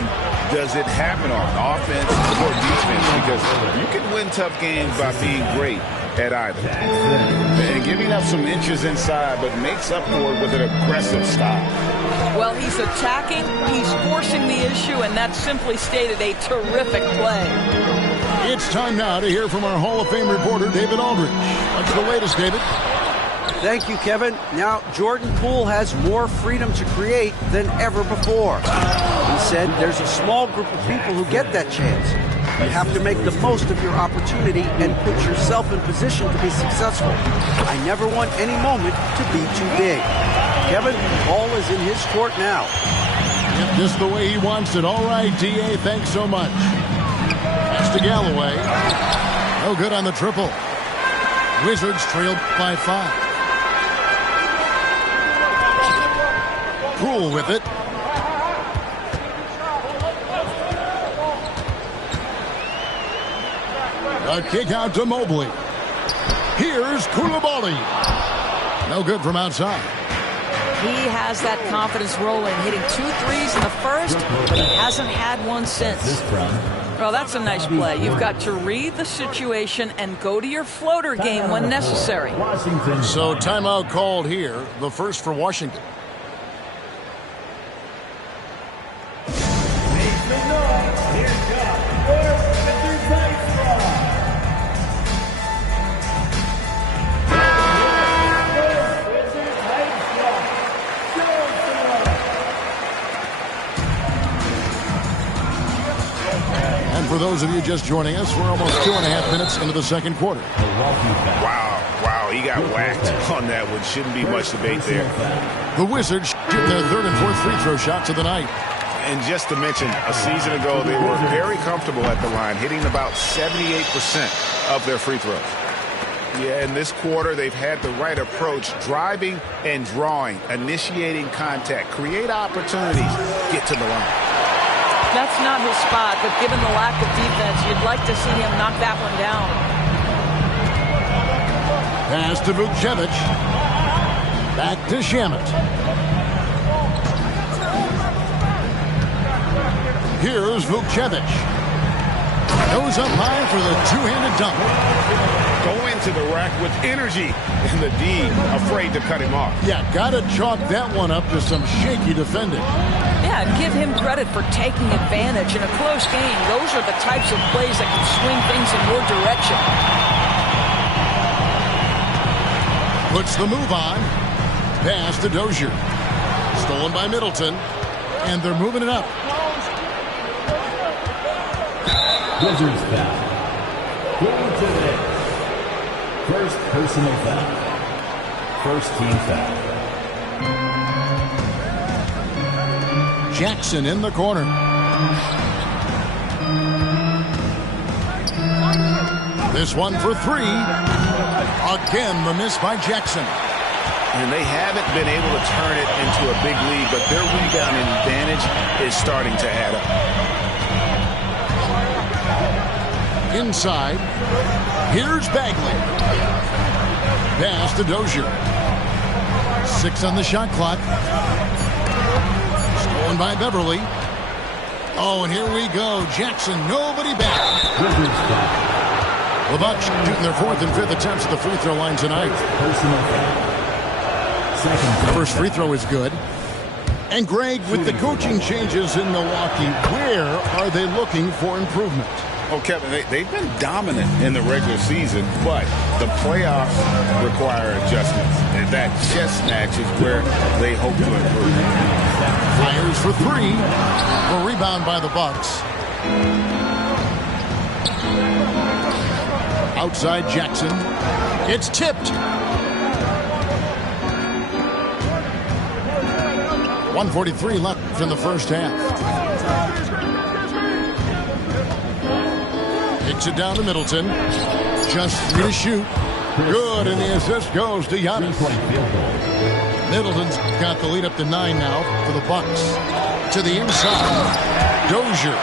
does it happen on, offense or defense? Because you can win tough games by being great at either. And giving up some inches inside, but makes up for it with an aggressive style. Well, he's attacking, he's forcing the issue, and that simply stated a terrific play. It's time now to hear from our Hall of Fame reporter, David Aldridge. What's the latest, David? Thank you, Kevin. Now, Jordan Poole has more freedom to create than ever before. He said there's a small group of people who get that chance. You have to make the most of your opportunity and put yourself in position to be successful. I never want any moment to be too big. Kevin, the ball is in his court now. Yep, just the way he wants it. All right, D.A., thanks so much. Pass to Galloway. No good on the triple. Wizards trailed by 5. Poole with it. A kick out to Mobley. Here's Koulibaly. No good from outside. He has that confidence rolling, hitting 2 threes in the first, but he hasn't had one since. Well, that's a nice play. You've got to read the situation and go to your floater game when necessary. So timeout called here, the first for Washington. For those of you just joining us, we're almost 2.5 minutes into the second quarter. Wow, he got whacked on that one. Shouldn't be much debate there. The Wizards shooting their third and fourth free throw shots of the night. And just to mention, a season ago, they were very comfortable at the line, hitting about 78% of their free throws. Yeah, in this quarter, they've had the right approach, driving and drawing, initiating contact, create opportunities, get to the line. That's not his spot, but given the lack of defense, you'd like to see him knock that one down. Pass to Vukcevic. Back to Shamet. Here's Vukcevic. Goes up high for the two-handed dunk. Go into the rack with energy, and the D afraid to cut him off. Yeah, gotta chalk that one up to some shaky defending. Yeah, and give him credit for taking advantage in a close game. Those are the types of plays that can swing things in your direction. Puts the move on. Pass to Dozier. Stolen by Middleton. And they're moving it up. Wizards foul. Going to the first personal foul. First team foul. Jackson in the corner. This one for 3. Again, the miss by Jackson. And they haven't been able to turn it into a big lead, but their rebounding advantage is starting to add up. Inside. Here's Bagley. Pass to Dozier. 6 on the shot clock. Stolen by Beverly. Oh, and here we go. Jackson, nobody back. The Bucks shooting their 4th and 5th attempts at the free throw line tonight. The first free throw is good. And Greg, with the coaching changes in Milwaukee, where are they looking for improvement? Oh, Kevin, they've been dominant in the regular season, but the playoffs require adjustments. And that chess match is where they hope to improve. Fires for 3. A rebound by the Bucks. Outside Jackson. It's tipped. 1:43 left in the first half. Kicks it down to Middleton. Just 3 to shoot. Good, and the assist goes to Giannis. Middleton's got the lead up to 9 now for the Bucks. To the inside. Dozier.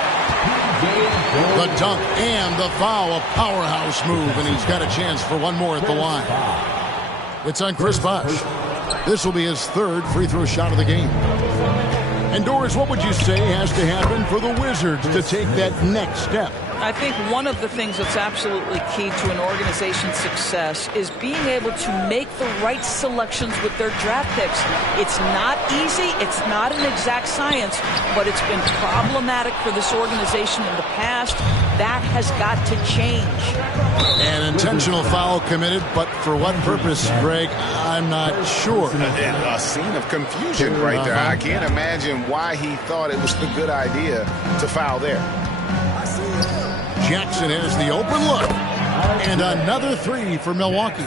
The dunk and the foul. A powerhouse move, and he's got a chance for one more at the line. It's on Chris Bosh. This will be his third free throw shot of the game. And Doris, what would you say has to happen for the Wizards to take that next step? I think one of the things that's absolutely key to an organization's success is being able to make the right selections with their draft picks. It's not easy. It's not an exact science, but it's been problematic for this organization in the past. That has got to change. An intentional foul committed, but for what purpose, Greg, I'm not sure. A scene of confusion right there. I can't imagine why he thought it was a good idea to foul there. Jackson has the open look. And another three for Milwaukee.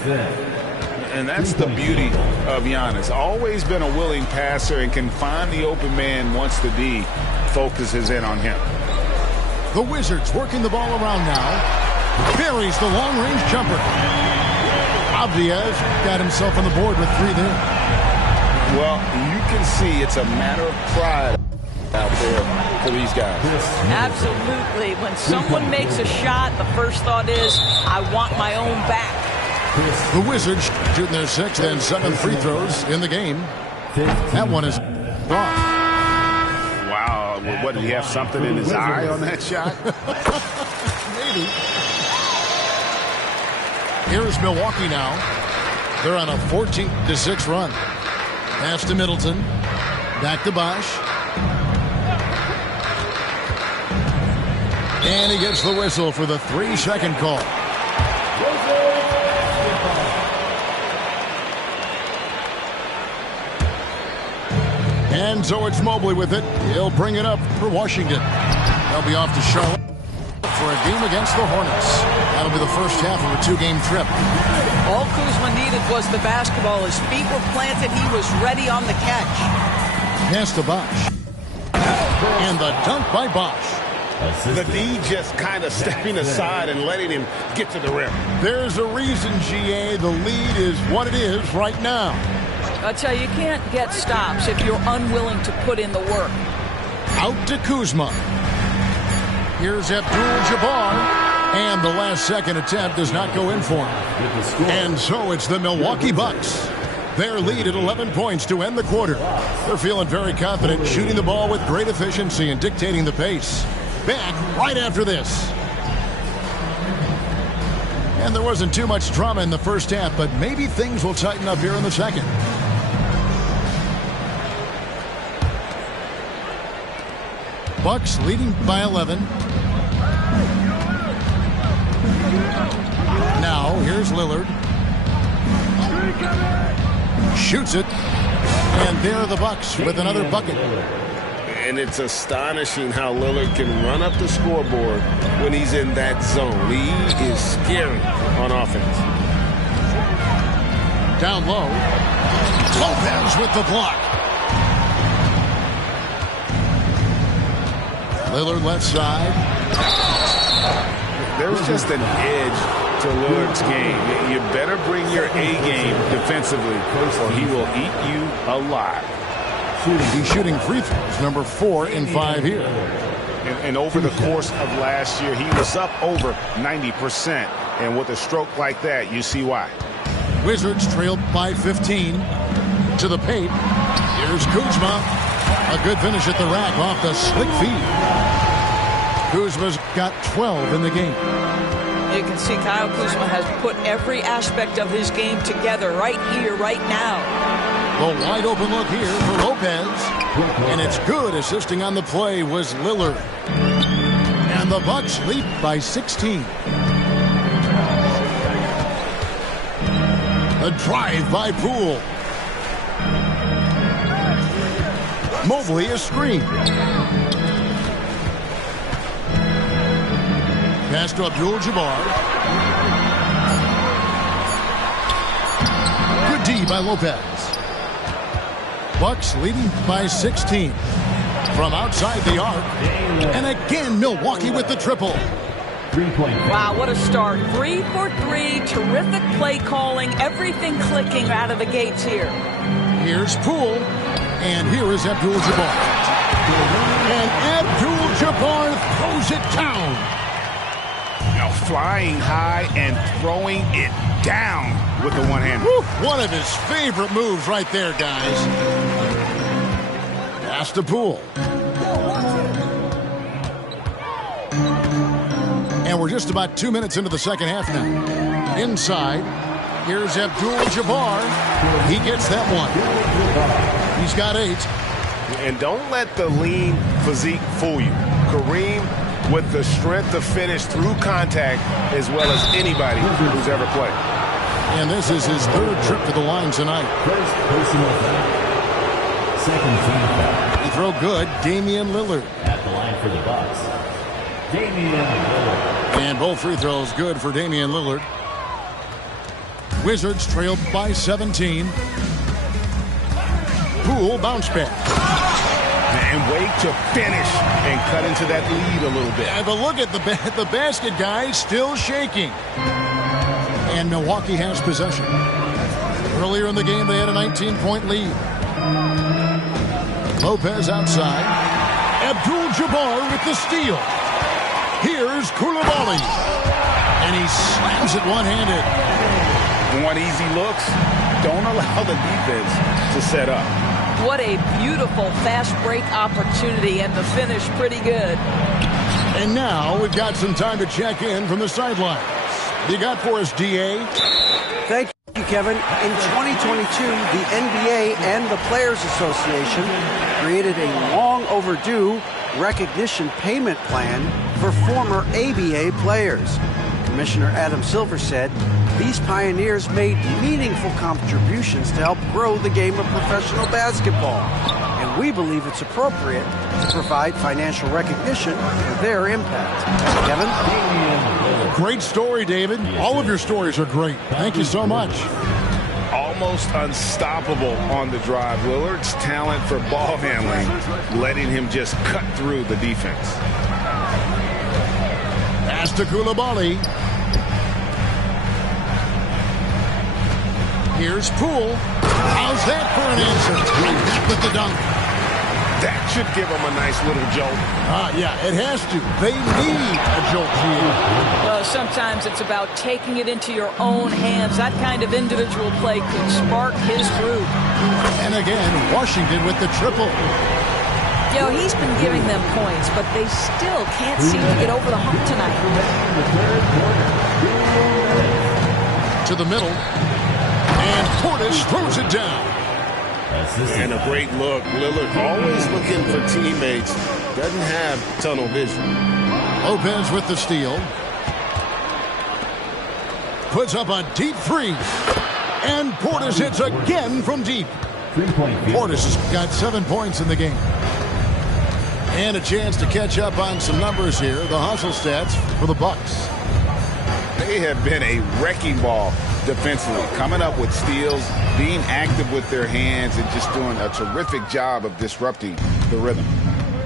And that's the beauty of Giannis. Always been a willing passer and can find the open man once the D focuses in on him. The Wizards working the ball around now. Buries the long-range jumper. Abdias got himself on the board with three there. Well, you can see it's a matter of pride out there for these guys. Absolutely. When someone makes a shot, the first thought is, I want my own back. The Wizards shooting their sixth and seventh free throws in the game. That one is off. Wow. What, did he have something in his eye on that shot? Maybe. Here's Milwaukee now. They're on a 14-6 run. Pass to Middleton. Back to Bosh. And he gets the whistle for the 3-second call. And so it's Mobley with it. He'll bring it up for Washington. They'll be off to Charlotte for a game against the Hornets. That'll be the first half of a two-game trip. All Kuzma needed was the basketball. His feet were planted. He was ready on the catch. Pass to Bosh. And the dunk by Bosh. The D just kind of stepping aside and letting him get to the rim. There's a reason, GA. The lead is what it is right now. I tell you, you can't get stops if you're unwilling to put in the work. Out to Kuzma. Here's Abdul-Jabbar. And the last-second attempt does not go in for him. And so it's the Milwaukee Bucks. Their lead at 11 points to end the quarter. They're feeling very confident, shooting the ball with great efficiency and dictating the pace. Back right after this. And there wasn't too much drama in the first half, but maybe things will tighten up here in the second. Bucks leading by 11. Now, here's Lillard. Shoots it. And there are the Bucks with another bucket. And it's astonishing how Lillard can run up the scoreboard when he's in that zone. He is scary on offense. Down low. Lopez with the block. Lillard left side. There's just an edge to Lillard's game. You better bring your A game defensively, or he will eat you alive. He's shooting free throws, number 4 in 5 here. And over the course of last year, he was up over 90%. And with a stroke like that, you see why. Wizards trailed by 15 to the paint. Here's Kuzma. A good finish at the rack off the slick feed. Kuzma's got 12 in the game. You can see Kyle Kuzma has put every aspect of his game together right here, right now. The wide open look here for Lopez. And it's good. Assisting on the play was Lillard. And the Bucks lead by 16. A drive by Poole. Mobley a screen. Pass to Abdul-Jabbar. Good D by Lopez. Bucks leading by 16. From outside the arc. And again, Milwaukee with the triple. Wow, what a start. 3 for 3. Terrific play calling. Everything clicking out of the gates here. Here's Poole. And here is Abdul-Jabbar. And Abdul-Jabbar throws it down. Now flying high and throwing it down with the one hand. One of his favorite moves right there, guys. Pass to Poole. And we're just about 2 minutes into the second half now. Inside, here's Abdul-Jabbar. He gets that one. He's got 8. And don't let the lean physique fool you. Kareem with the strength to finish through contact as well as anybody who's ever played. And this is his 3rd trip to the line tonight. First personal foul. Second team foul. He throw good, Damian Lillard. At the line for the Bucks, Damian Lillard. And both free throws good for Damian Lillard. Wizards trailed by 17. Poole bounce back. And wait to finish and cut into that lead a little bit. Yeah, but look at the basket, guys, still shaking. And Milwaukee has possession. Earlier in the game, they had a 19-point lead. Lopez outside. Abdul-Jabbar with the steal. Here's Coulibaly. And he slams it one-handed. Want easy looks? Don't allow the defense to set up. What a beautiful fast break opportunity, and the finish pretty good. And now we've got some time to check in from the sidelines. You got for us, DA? Thank you, Kevin. In 2022, the NBA and the Players Association created a long overdue recognition payment plan for former ABA players. Commissioner Adam Silver said these pioneers made meaningful contributions to help grow the game of professional basketball, and we believe it's appropriate to provide financial recognition for their impact. Kevin? Great story, David. All of your stories are great. Thank you so much. Almost unstoppable on the drive. Lillard's talent for ball handling, letting him just cut through the defense. Pass to Coulibaly. Here's Poole. How's that for an answer? Right back with the dunk. That should give him a nice little jolt. Yeah, it has to. They need a jolt here. Well, sometimes it's about taking it into your own hands. That kind of individual play could spark his group. And again, Washington with the triple. You know, he's been giving them points, but they still can't seem to get over the hump tonight. To the middle. And Portis throws it down. And a great look. Lillard always looking for teammates. Doesn't have tunnel vision. Lopez with the steal. Puts up a deep 3. And Portis hits again from deep. Portis has got 7 points in the game. And a chance to catch up on some numbers here. The hustle stats for the Bucks. They have been a wrecking ball defensively, coming up with steals, being active with their hands, and just doing a terrific job of disrupting the rhythm.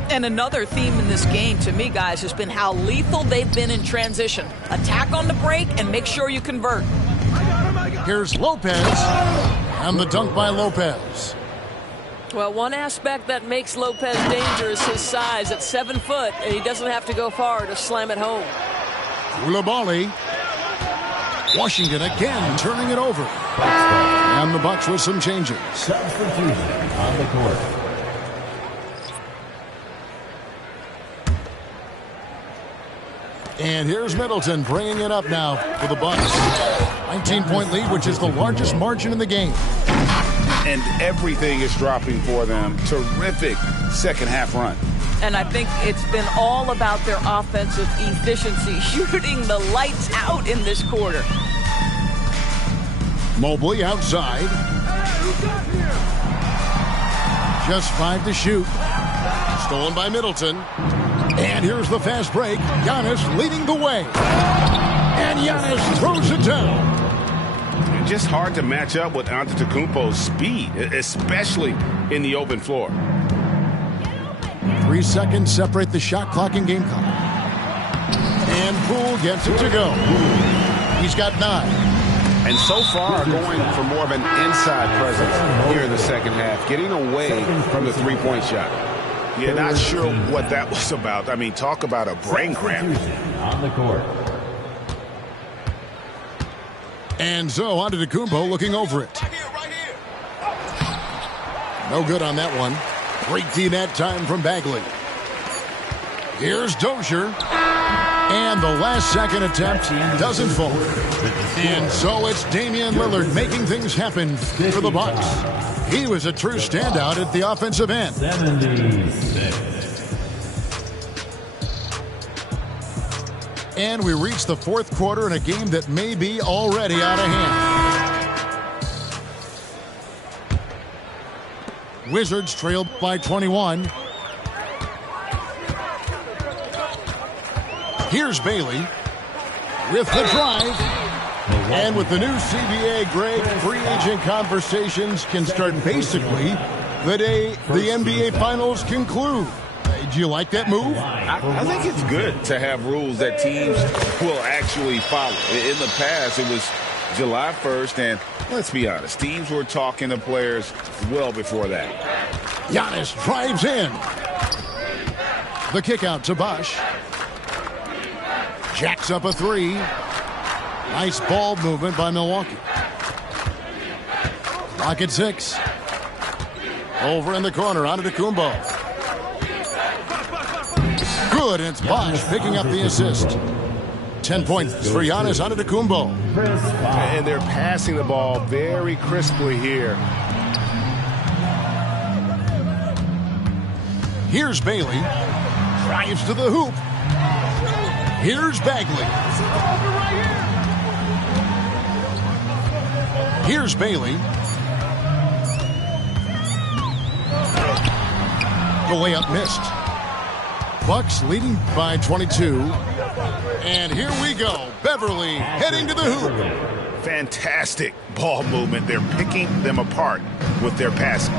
And another theme in this game, to me, guys, has been how lethal they've been in transition. Attack on the break and make sure you convert. Here's Lopez, and the dunk by Lopez. Well, one aspect that makes Lopez dangerous is his size. At 7 foot, and he doesn't have to go far to slam it home. Coulibaly. Washington again turning it over. And the Bucks with some changes. Substitution on the court. And here's Middleton bringing it up now for the Bucks. 19-point lead, which is the largest margin in the game. And everything is dropping for them. Terrific second half run. And I think it's been all about their offensive efficiency, shooting the lights out in this quarter. Mobley outside. Just 5 to shoot. Stolen by Middleton. And here's the fast break. Giannis leading the way. And Giannis throws it down. Just hard to match up with Antetokounmpo's speed, especially in the open floor. 3 seconds separate the shot clock and game clock. And Poole gets it to go. He's got 9. And so far, going for more of an inside presence here in the second half, getting away from the three-point shot. Yeah, not sure what that was about. I mean, talk about a brain cramp. On the court. And so on to Antetokounmpo looking over it. No good on that one. Great D that time from Bagley. Here's Dozier. And the last second attempt doesn't fall. And so it's Damian Lillard making things happen for the Bucks. He was a true standout at the offensive end. 76. And we reach the fourth quarter in a game that may be already out of hand. Wizards trailed by 21. Here's Bailey with the drive. And with the new CBA, Greg, free agent conversations can start basically the day the NBA Finals conclude. Do you like that move? I think it's good to have rules that teams will actually follow. In the past, it was July 1st, and let's be honest, teams were talking to players well before that. Giannis drives in. The kick out to Bosh. Jacks up a three. Nice ball movement by Milwaukee. Clock at 6. Over in the corner, Antetokounmpo. Good, and it's Bosh picking up the assist. 10 points for Giannis Antetokounmpo. And they're passing the ball very crisply here. Here's Bailey. Drives to the hoop. Here's Bagley. Here's Bailey. The layup missed. Bucks leading by 22. And here we go. Beverly heading to the hoop. Fantastic ball movement. They're picking them apart with their passing.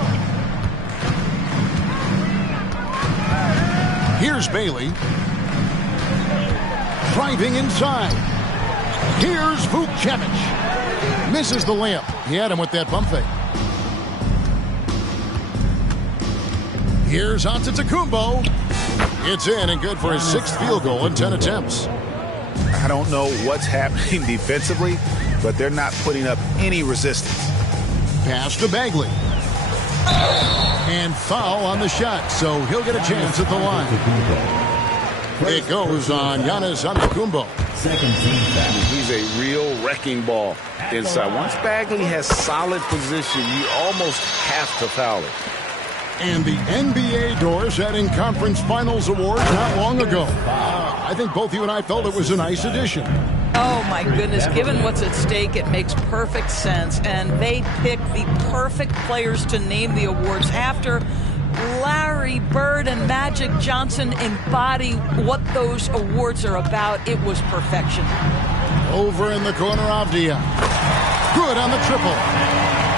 Here's Bailey. Driving inside. Here's Vukcevic. Misses the layup. He had him with that pump fake. Here's Antetokounmpo. It's in and good for his 6th field goal in 10 attempts. I don't know what's happening defensively, but they're not putting up any resistance. Pass to Bagley. And foul on the shot, so he'll get a chance at the line. It goes on Giannis Antetokounmpo. Second team foul. He's a real wrecking ball inside. Once Bagley has solid position, you almost have to foul it. And the NBA doors adding conference finals awards not long ago. I think both you and I felt it was a nice addition. Oh, my goodness. Given what's at stake, it makes perfect sense. And they picked the perfect players to name the awards after. Larry Bird and Magic Johnson embody what those awards are about. It was perfection. Over in the corner, Avdia. Good on the triple.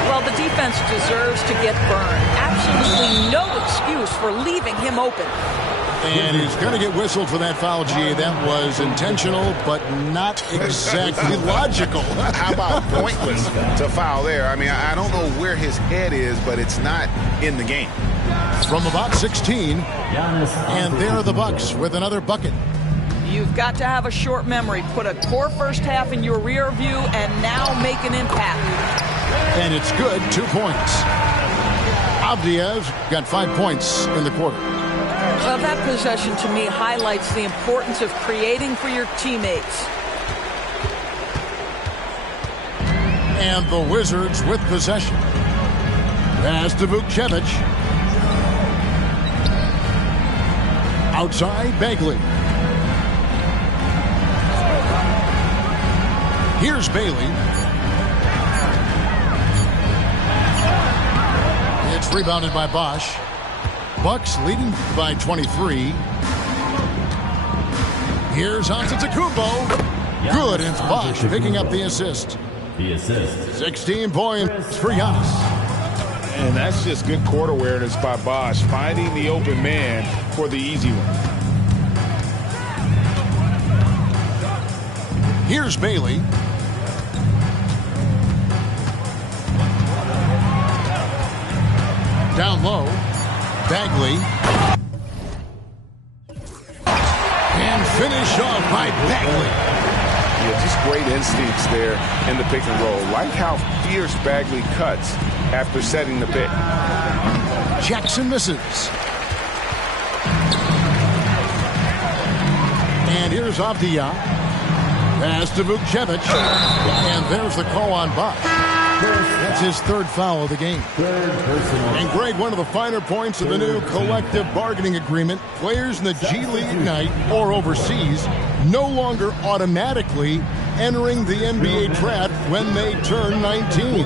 Well, the defense deserves to get burned. Absolutely no excuse for leaving him open. And he's going to get whistled for that foul, G. That was intentional, but not exactly logical. How about pointless to foul there? I mean, I don't know where his head is, but it's not in the game. From about 16, and there are the Bucks with another bucket. You've got to have a short memory. Put a poor first half in your rear view and now make an impact. And it's good, 2 points. Avdia's got 5 points in the quarter. Well, that possession to me highlights the importance of creating for your teammates. And the Wizards with possession. Pass to Vukcevic. Outside, Bagley. Here's Bailey. It's rebounded by Bosh. Bucks leading by 23. Here's Antetokounmpo. Good, and it's Bosh picking up the assist. 16 points for Giannis. And that's just good court awareness by Bosh, finding the open man for the easy one. Here's Bailey. Down low. Bagley. And finish off by Bagley. Yeah, just great instincts there in the pick and roll. Like how fierce Bagley cuts after setting the pick. Jackson misses. And here's Avdia. Pass to Vukcevic. And there's the call on Buck. That's his third foul of the game. And Greg, one of the finer points of the new collective bargaining agreement, players in the G League Ignite or overseas no longer automatically entering the NBA draft when they turn 19.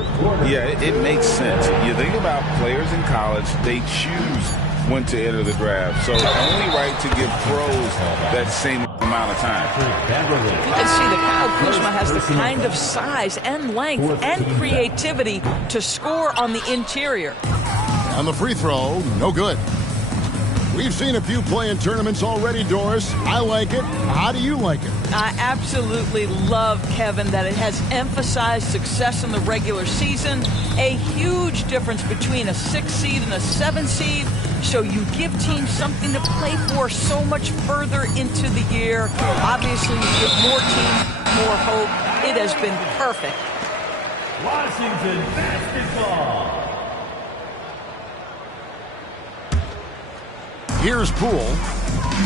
Yeah, it makes sense. You think about players in college, they choose when to enter the draft. So only right to give pros that same amount of time. You can see that Kyle Kuzma has the kind of size and length and creativity to score on the interior. On the free throw, no good. We've seen a few play-in tournaments already, Doris. I like it. How do you like it? I absolutely love, Kevin, that it has emphasized success in the regular season, a huge difference between a 6 seed and a 7 seed, so you give teams something to play for so much further into the year. Obviously, you give more teams more hope. It has been perfect. Washington basketball. Here's Poole.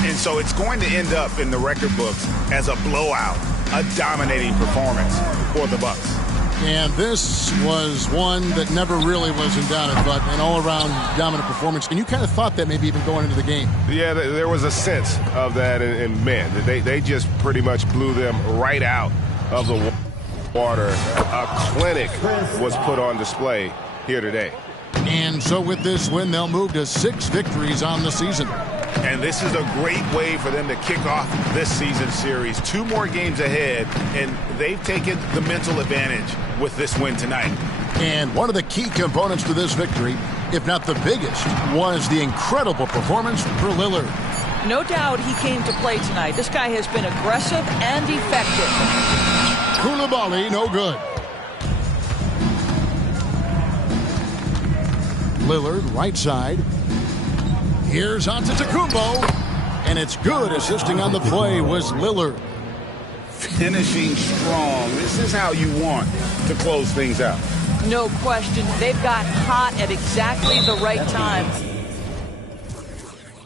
And so it's going to end up in the record books as a blowout, a dominating performance for the Bucks. And this was one that never really was in doubt, but an all-around dominant performance. And you kind of thought that maybe even going into the game. Yeah, there was a sense of that, and man, they just pretty much blew them right out of the water. A clinic was put on display here today. And so with this win, they'll move to 6 victories on the season. And this is a great way for them to kick off this season series. 2 more games ahead, and they've taken the mental advantage with this win tonight. And one of the key components to this victory, if not the biggest, was the incredible performance for Lillard. No doubt he came to play tonight. This guy has been aggressive and effective. Koulibaly, no good. Lillard, right side. Here's Antetokounmpo. And it's good. Assisting on the play was Lillard. Finishing strong. This is how you want to close things out. No question. They've got hot at exactly the right time.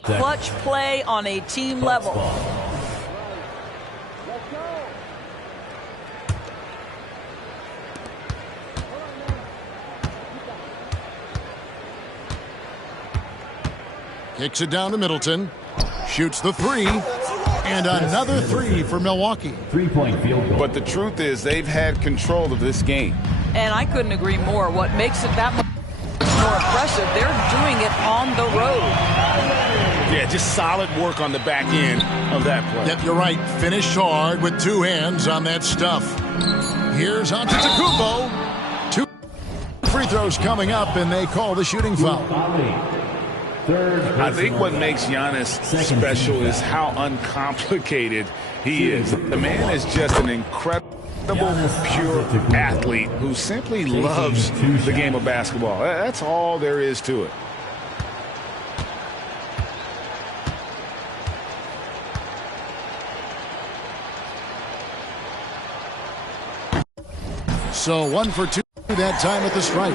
Clutch play on a team level. Kicks it down to Middleton. Shoots the 3. And another 3 for Milwaukee. 3-point field goal. But the truth is they've had control of this game. And I couldn't agree more. What makes it that much more impressive, they're doing it on the road. Yeah, just solid work on the back end of that play. Yep, you're right. Finished hard with 2 hands on that stuff. Here's Antetokounmpo. 2 free throws coming up, and they call the shooting foul. I think what makes Giannis special is how uncomplicated he is. The man is just an incredible, pure athlete who simply loves the game of basketball. That's all there is to it. So 1 for 2 that time at the stripe.